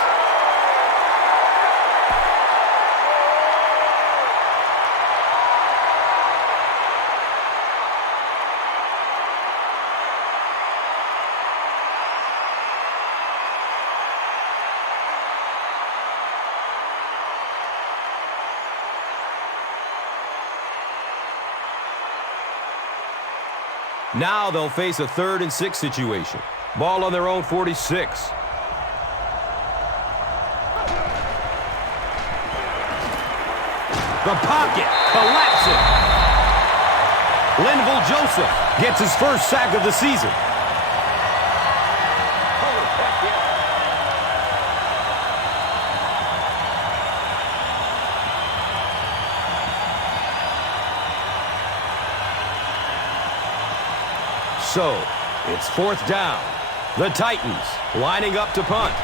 Now they'll face a 3rd and 6 situation. Ball on their own 46. The pocket collapsing. Linval Joseph gets his first sack of the season. So, it's 4th down. The Titans lining up to punt.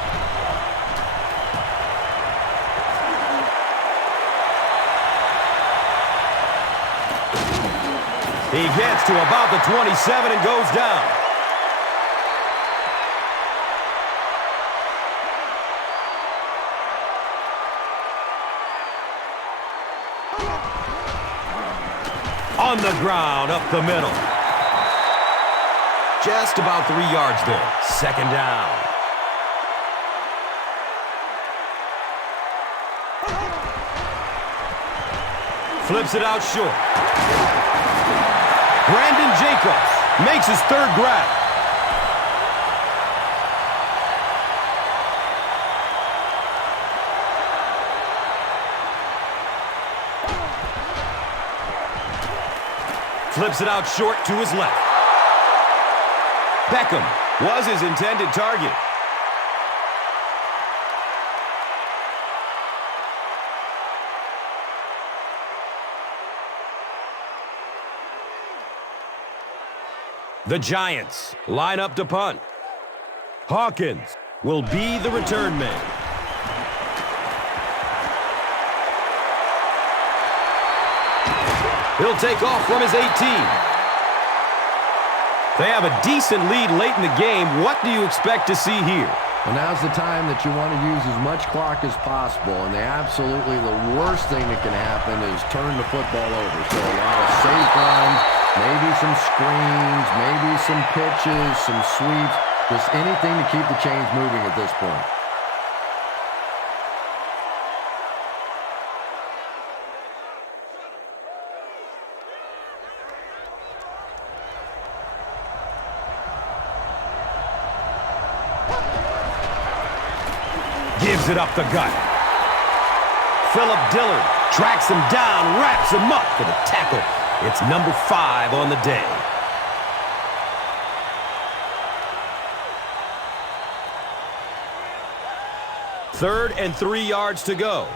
He gets to about the 27 and goes down. On the ground, up the middle. Just about 3 yards there. 2nd down. Flips it out short. Brandon Jacobs makes his 3rd grab. Flips it out short to his left. Beckham was his intended target. The Giants line up to punt. Hawkins will be the return man. He'll take off from his 18. They have a decent lead late in the game. What do you expect to see here? Well, now's the time that you want to use as much clock as possible, and absolutely the worst thing that can happen is turn the football over. So a lot of safe runs, maybe some screens, maybe some pitches, some sweeps, just anything to keep the chains moving at this point. Gives it up the gut. Phillip Dillard tracks him down, wraps him up for the tackle. It's number 5 on the day. Third and 3 yards to go.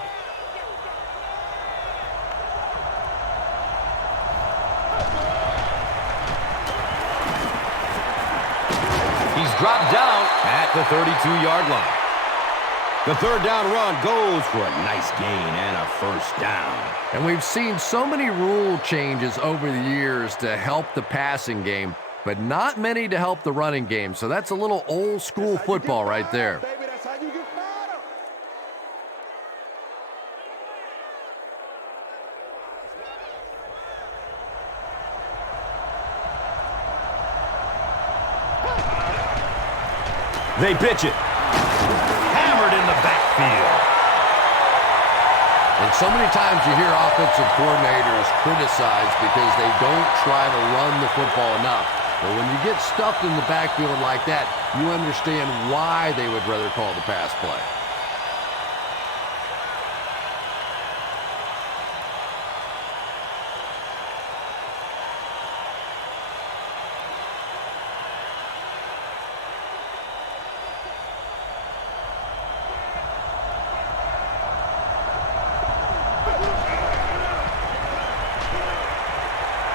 He's dropped down at the 32-yard line. The 3rd down run goes for a nice gain and a 1st down. And we've seen so many rule changes over the years to help the passing game, but not many to help the running game. So that's a little old school football right there. They pitch it. Hammered in the backfield. And so many times you hear offensive coordinators criticized because they don't try to run the football enough. But when you get stuffed in the backfield like that, you understand why they would rather call the pass play.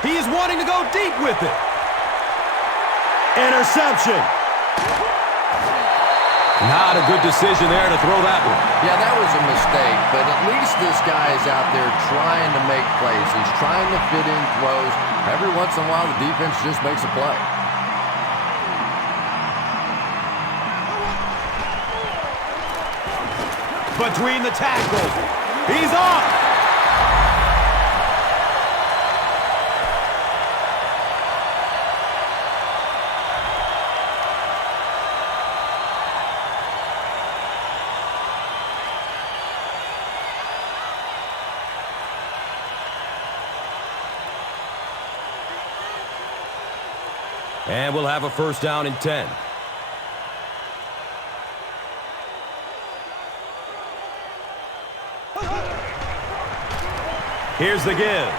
He's wanting to go deep with it. Interception. Not a good decision there to throw that one. Yeah, that was a mistake, but at least this guy is out there trying to make plays. He's trying to fit in throws. Every once in a while, the defense just makes a play. Between the tackles. He's off. And we'll have a 1st down and 10. Here's the give.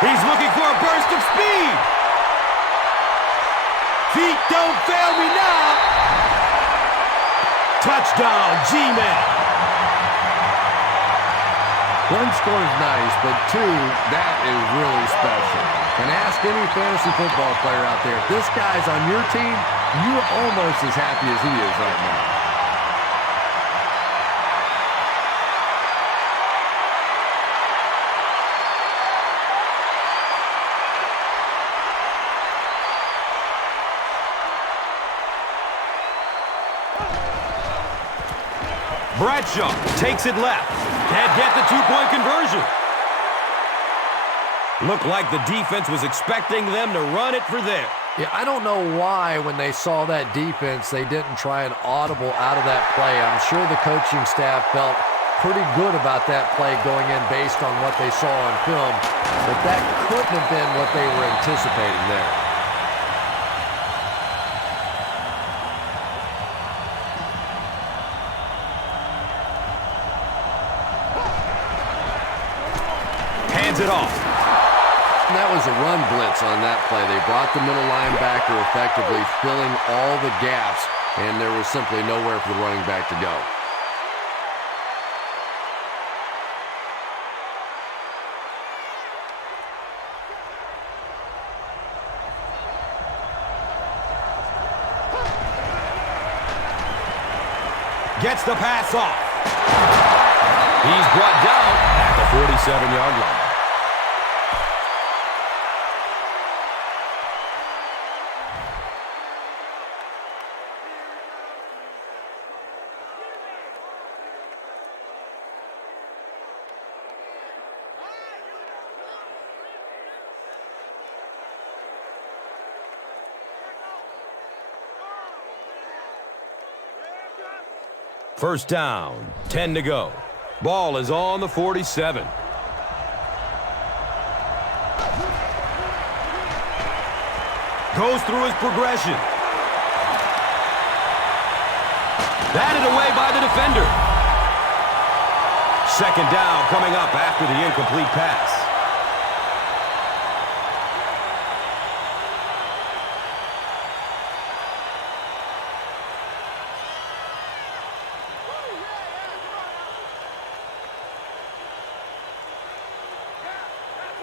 He's looking for a burst of speed. Feet don't fail me now. Touchdown, G-Man. One score is nice, but two, that is really special. And ask any fantasy football player out there, if this guy's on your team, you're almost as happy as he is right now. Bradshaw takes it left. Can't get the two-point conversion. Looked like the defense was expecting them to run it for there. Yeah, I don't know why when they saw that defense, they didn't try an audible out of that play. I'm sure the coaching staff felt pretty good about that play going in based on what they saw on film, but that couldn't have been what they were anticipating there. Hands it off. That was a run blitz on that play. They brought the middle linebacker effectively filling all the gaps, and there was simply nowhere for the running back to go. Gets the pass off. He's brought down at the 47-yard line. First down, 10 to go. Ball is on the 47. Goes through his progression. Batted away by the defender. Second down coming up after the incomplete pass.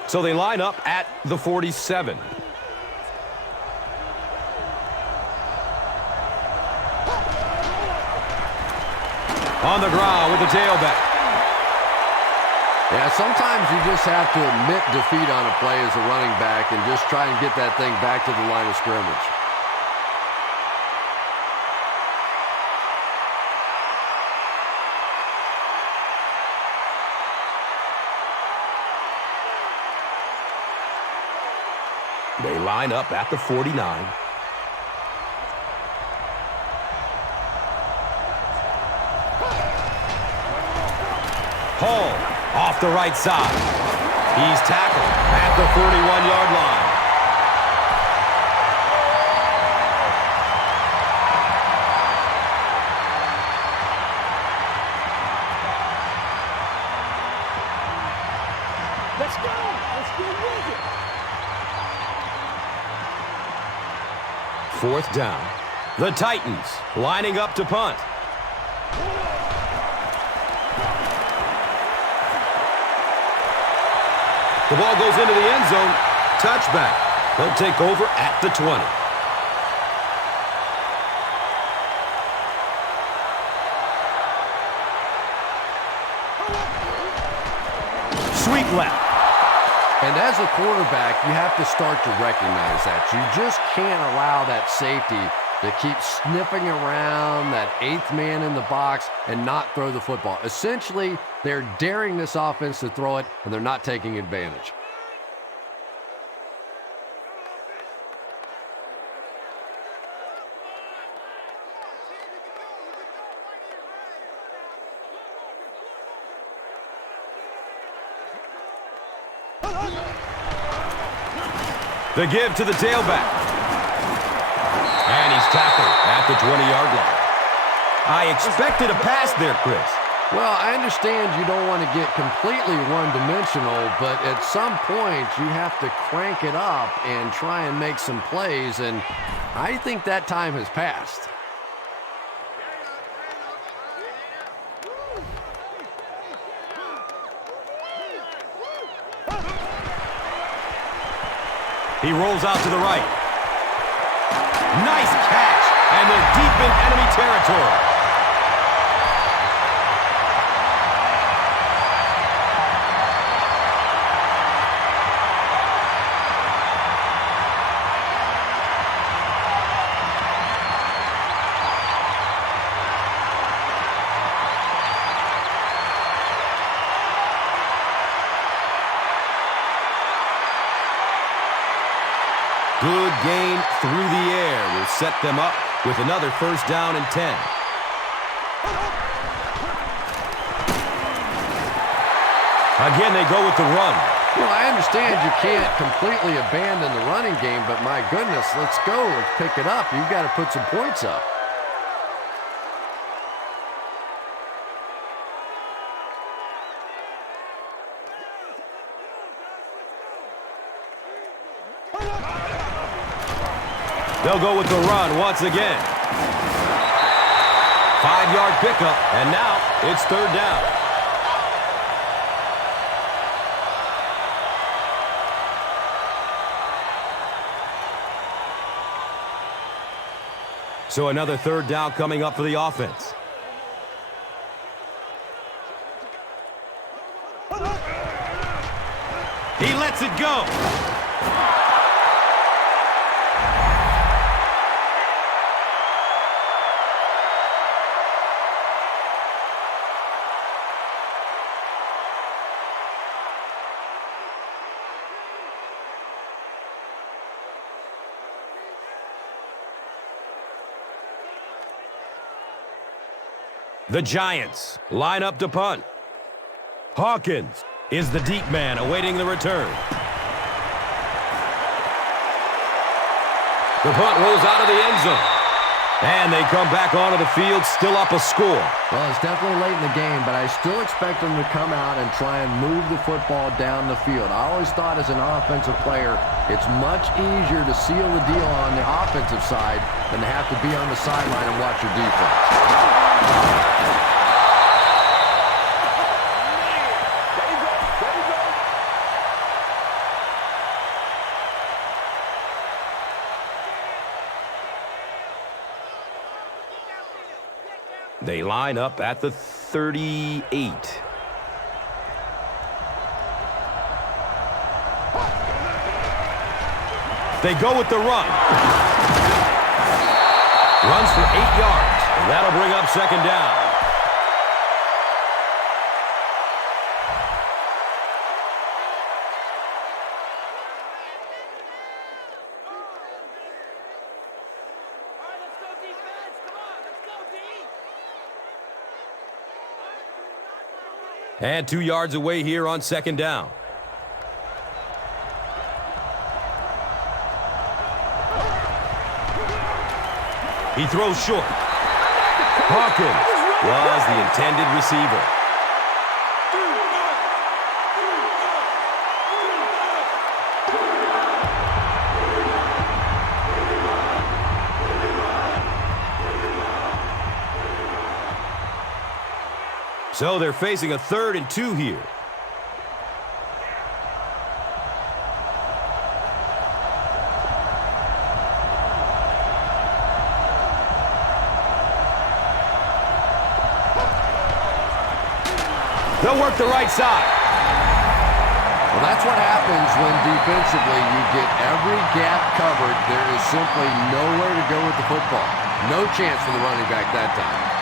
So they line up at the 47. On the ground with the tailback. Yeah, sometimes you just have to admit defeat on a play as a running back and just try and get that thing back to the line of scrimmage. They line up at the 49. Hall off the right side. He's tackled at the 41-yard line. Let's go. Let's get with it. Fourth down. The Titans lining up to punt. The ball goes into the end zone. Touchback. They'll take over at the 20. Sweep left. And as a quarterback, you have to start to recognize that. You just can't allow that safety to keep sniffing around that eighth man in the box and not throw the football. Essentially, they're daring this offense to throw it, and they're not taking advantage. The give to the tailback. And he's tackled at the 20-yard line. I expected a pass there, Chris. Well, I understand you don't want to get completely one-dimensional, but at some point you have to crank it up and try and make some plays, and I think that time has passed. He rolls out to the right. Nice catch, and they're deep in enemy territory. Good gain through the air will set them up with another first down and 10. Again, they go with the run. Well, I understand you can't completely abandon the running game, but my goodness, let's go. Let's pick it up. You've got to put some points up. They'll go with the run once again. 5-yard pickup, and now it's third down. So another third down coming up for the offense. He lets it go. The Giants line up to punt. Hawkins is the deep man awaiting the return. The punt rolls out of the end zone. And they come back onto the field, still up a score. Well, it's definitely late in the game, but I still expect them to come out and try and move the football down the field. I always thought as an offensive player, it's much easier to seal the deal on the offensive side than to have to be on the sideline and watch your defense. They line up at the 38. They go with the run. Runs for 8 yards, and that'll bring up second down. And 2 yards away here on second down. He throws short. Hawkins was the intended receiver. So they're facing a 3rd and 2 here. They'll work the right side. Well, that's what happens when defensively you get every gap covered. There is simply nowhere to go with the football. No chance for the running back that time.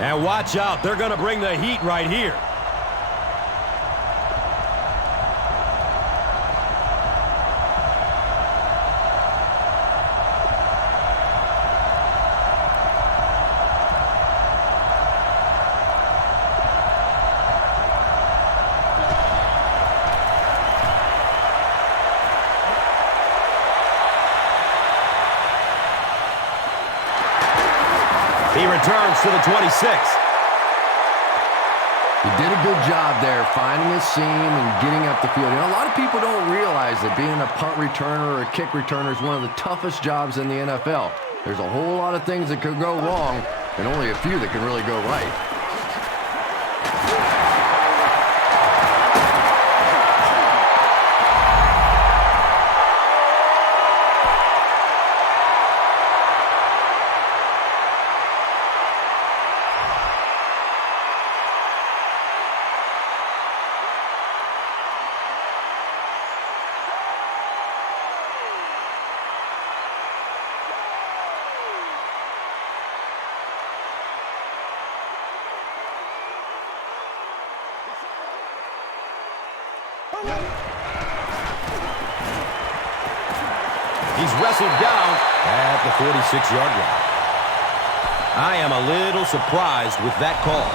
And watch out, they're going to bring the heat right here. He returns to the 26. He did a good job there finding his seam and getting up the field. You know, a lot of people don't realize that being a punt returner or a kick returner is one of the toughest jobs in the NFL. There's a whole lot of things that could go wrong and only a few that can really go right. He's wrestled down at the 46-yard line. I am a little surprised with that call.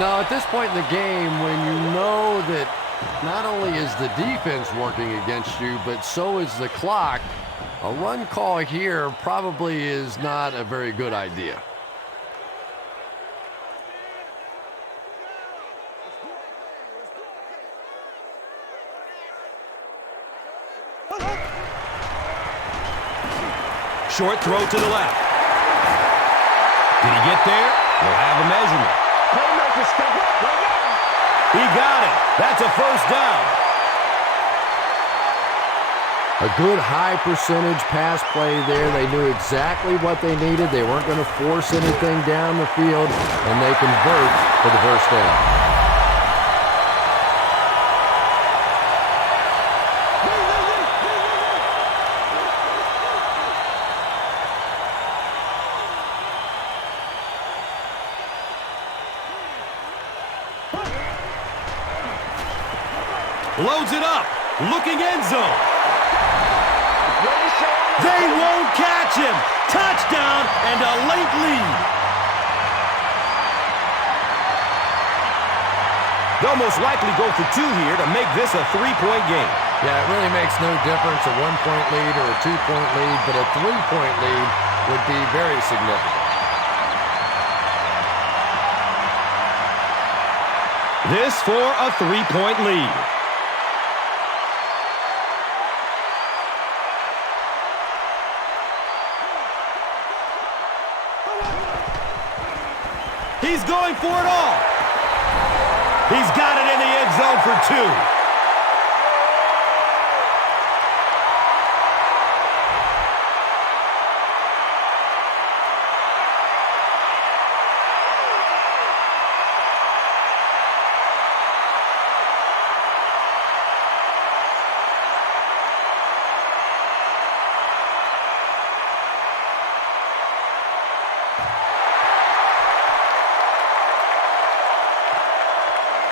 No, at this point in the game, when you know that not only is the defense working against you, but so is the clock, a run call here probably is not a very good idea. Short throw to the left. Did he get there? We'll have a measurement. Playmaker, step up right now. He got it. That's a first down. A good high percentage pass play there. They knew exactly what they needed. They weren't going to force anything down the field, and they convert for the first down. Loads it up. Looking end zone. They won't catch him. Touchdown and a late lead. They'll most likely go for two here to make this a 3-point game. Yeah, it really makes no difference, a 1-point lead or a 2-point lead, but a 3-point lead would be very significant. This for a 3-point lead. He's going for it all. He's got it in the end zone for two.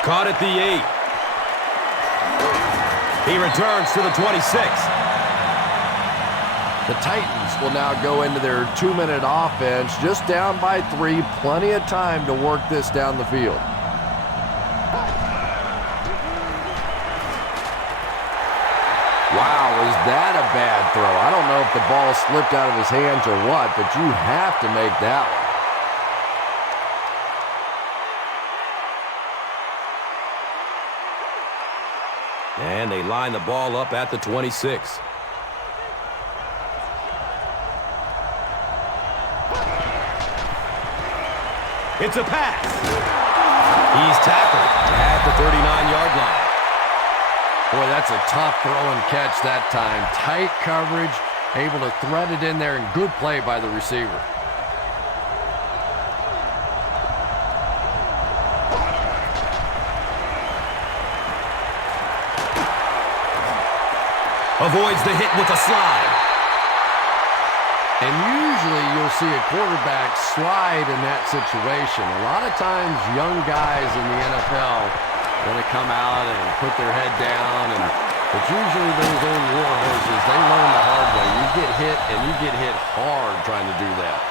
Caught at the 8. He returns to the 26. The Titans will now go into their 2-minute offense, just down by 3, plenty of time to work this down the field. Wow, was that a bad throw? I don't know if the ball slipped out of his hands or what, but you have to make that one. And they line the ball up at the 26. It's a pass. He's tackled at the 39-yard line. Boy, that's a tough throw and catch that time. Tight coverage, able to thread it in there, and good play by the receiver. Avoids the hit with a slide. And usually you'll see a quarterback slide in that situation. A lot of times young guys in the NFL want to come out and put their head down. But usually those old war horses, they learn the hard way. You get hit, and you get hit hard trying to do that.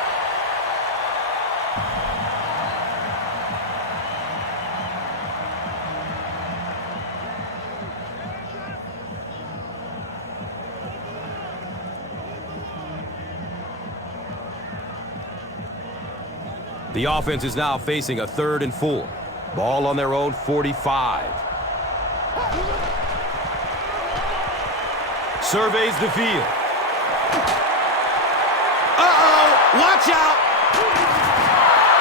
The offense is now facing a 3rd and 4. Ball on their own 45. Surveys the field. Uh-oh! Watch out!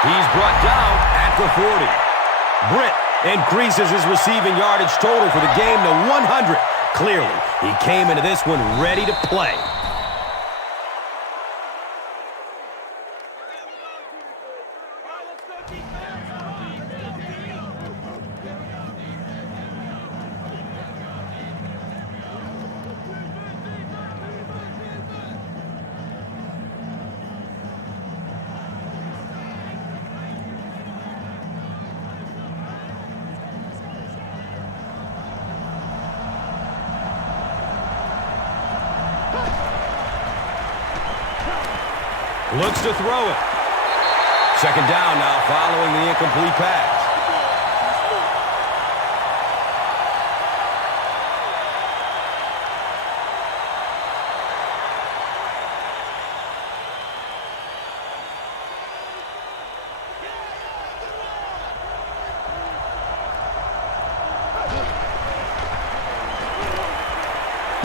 He's brought down at the 40. Britt increases his receiving yardage total for the game to 100. Clearly, he came into this one ready to play. Looks to throw it. 2nd down now following the incomplete pass.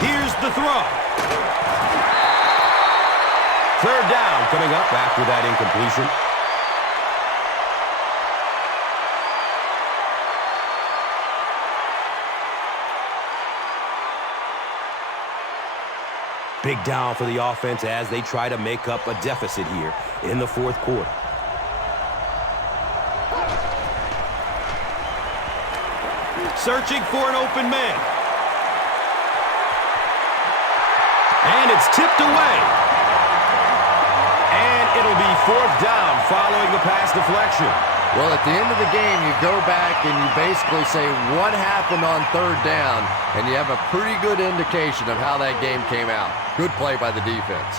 Here's the throw. 3rd down coming up after that incompletion. Big down for the offense as they try to make up a deficit here in the 4th quarter. Searching for an open man. And it's tipped away. And it'll be 4th down following the pass deflection. Well, at the end of the game, you go back and you basically say what happened on 3rd down, and you have a pretty good indication of how that game came out. Good play by the defense.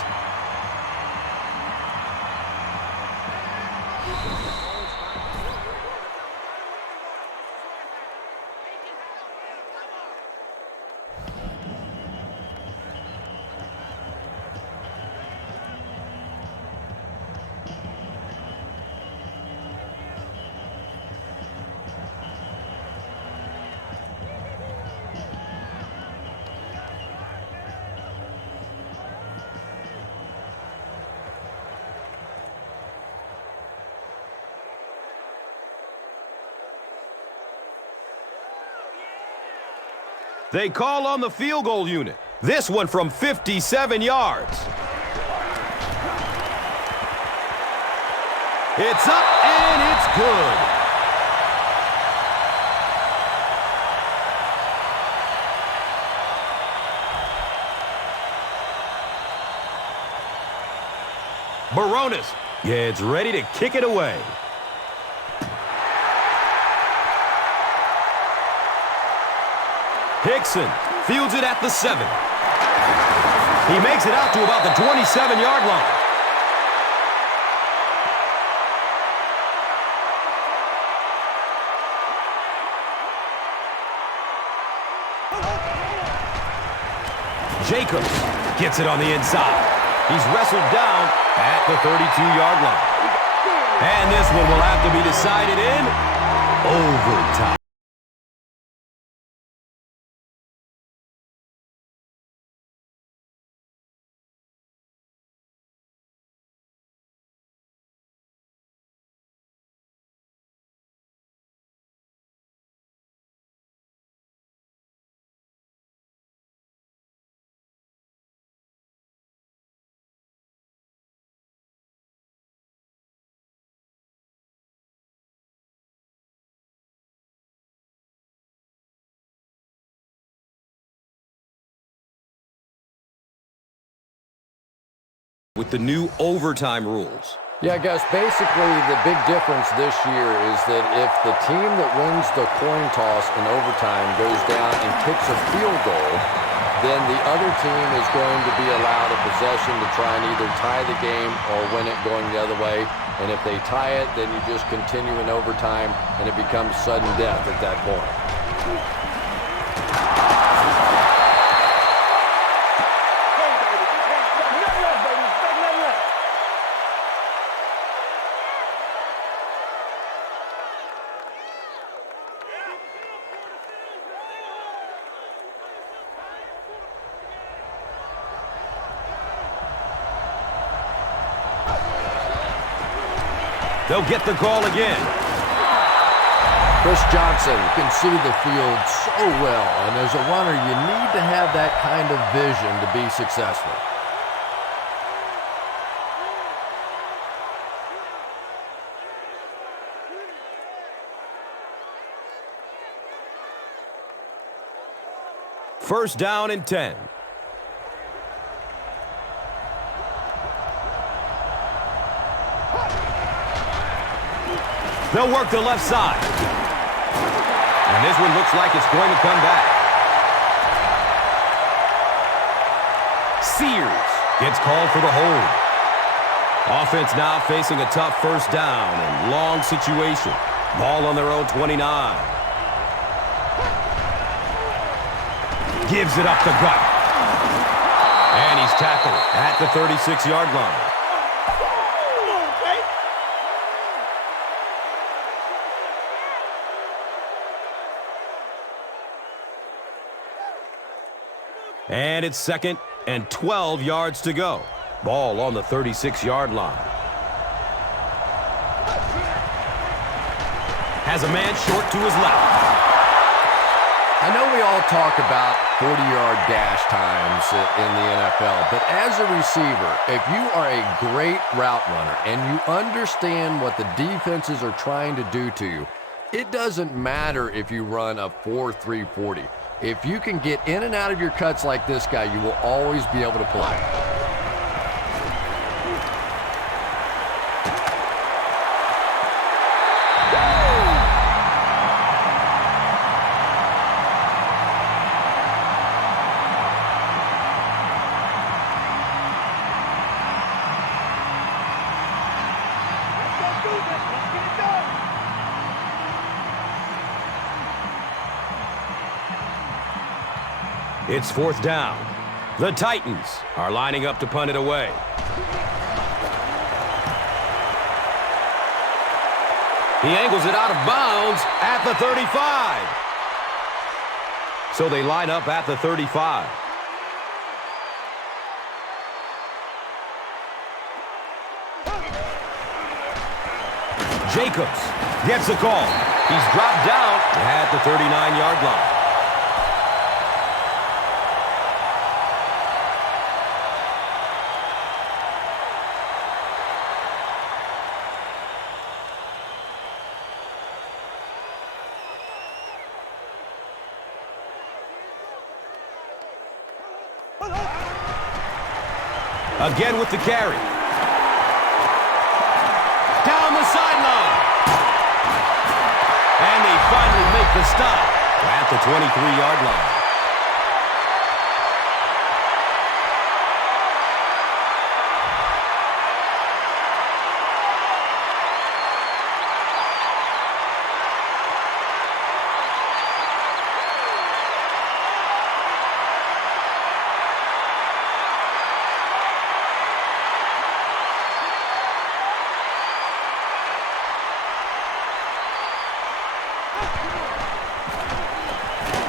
They call on the field goal unit. This one from 57 yards. It's up and it's good. Baronis gets ready to kick it away. Hickson fields it at the 7. He makes it out to about the 27-yard line. Jacobs gets it on the inside. He's wrestled down at the 32-yard line. And this one will have to be decided in overtime. With the new overtime rules. Yeah, Gus, basically the big difference this year is that if the team that wins the coin toss in overtime goes down and kicks a field goal, then the other team is going to be allowed a possession to try and either tie the game or win it going the other way. And if they tie it, then you just continue in overtime, and it becomes sudden death at that point. They'll get the call again. Chris Johnson can see the field so well, and as a runner, you need to have that kind of vision to be successful. First down and 10. They'll work the left side. And this one looks like it's going to come back. Sears gets called for the hold. Offense now facing a tough first down and long situation. Ball on their own 29. Gives it up the gut. And he's tackled at the 36-yard line. And it's 2nd and 12 yards to go. Ball on the 36-yard line. Has a man short to his left. I know we all talk about 40-yard dash times in the NFL, but as a receiver, if you are a great route runner and you understand what the defenses are trying to do to you, it doesn't matter if you run a 4.340. If you can get in and out of your cuts like this guy, you will always be able to play. It's 4th down. The Titans are lining up to punt it away. He angles it out of bounds at the 35. So they line up at the 35. Jacobs gets the call. He's dropped down at the 39-yard line. Again with the carry. Down the sideline. And they finally make the stop at the 23-yard line.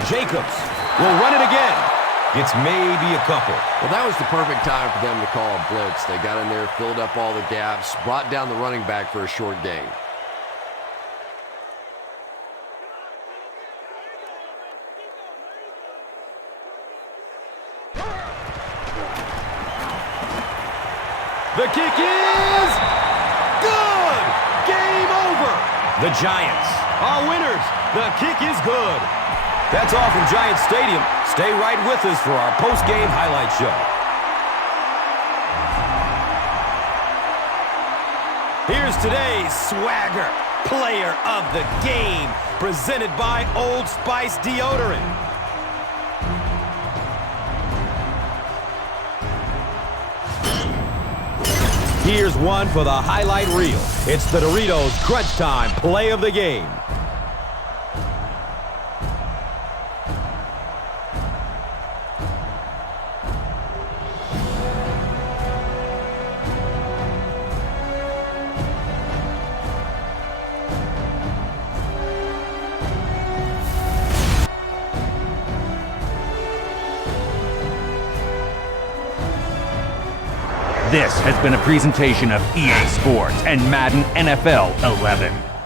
Jacobs will run it again. Gets maybe a couple. Well, that was the perfect time for them to call a blitz. They got in there, filled up all the gaps, brought down the running back for a short gain. The kick is good. Game over. The Giants are winners. The kick is good. That's all from Giants Stadium. Stay right with us for our post-game highlight show. Here's today's swagger player of the game, presented by Old Spice Deodorant. Here's one for the highlight reel. It's the Doritos Crunch Time play of the game. This has been a presentation of EA Sports and Madden NFL 11.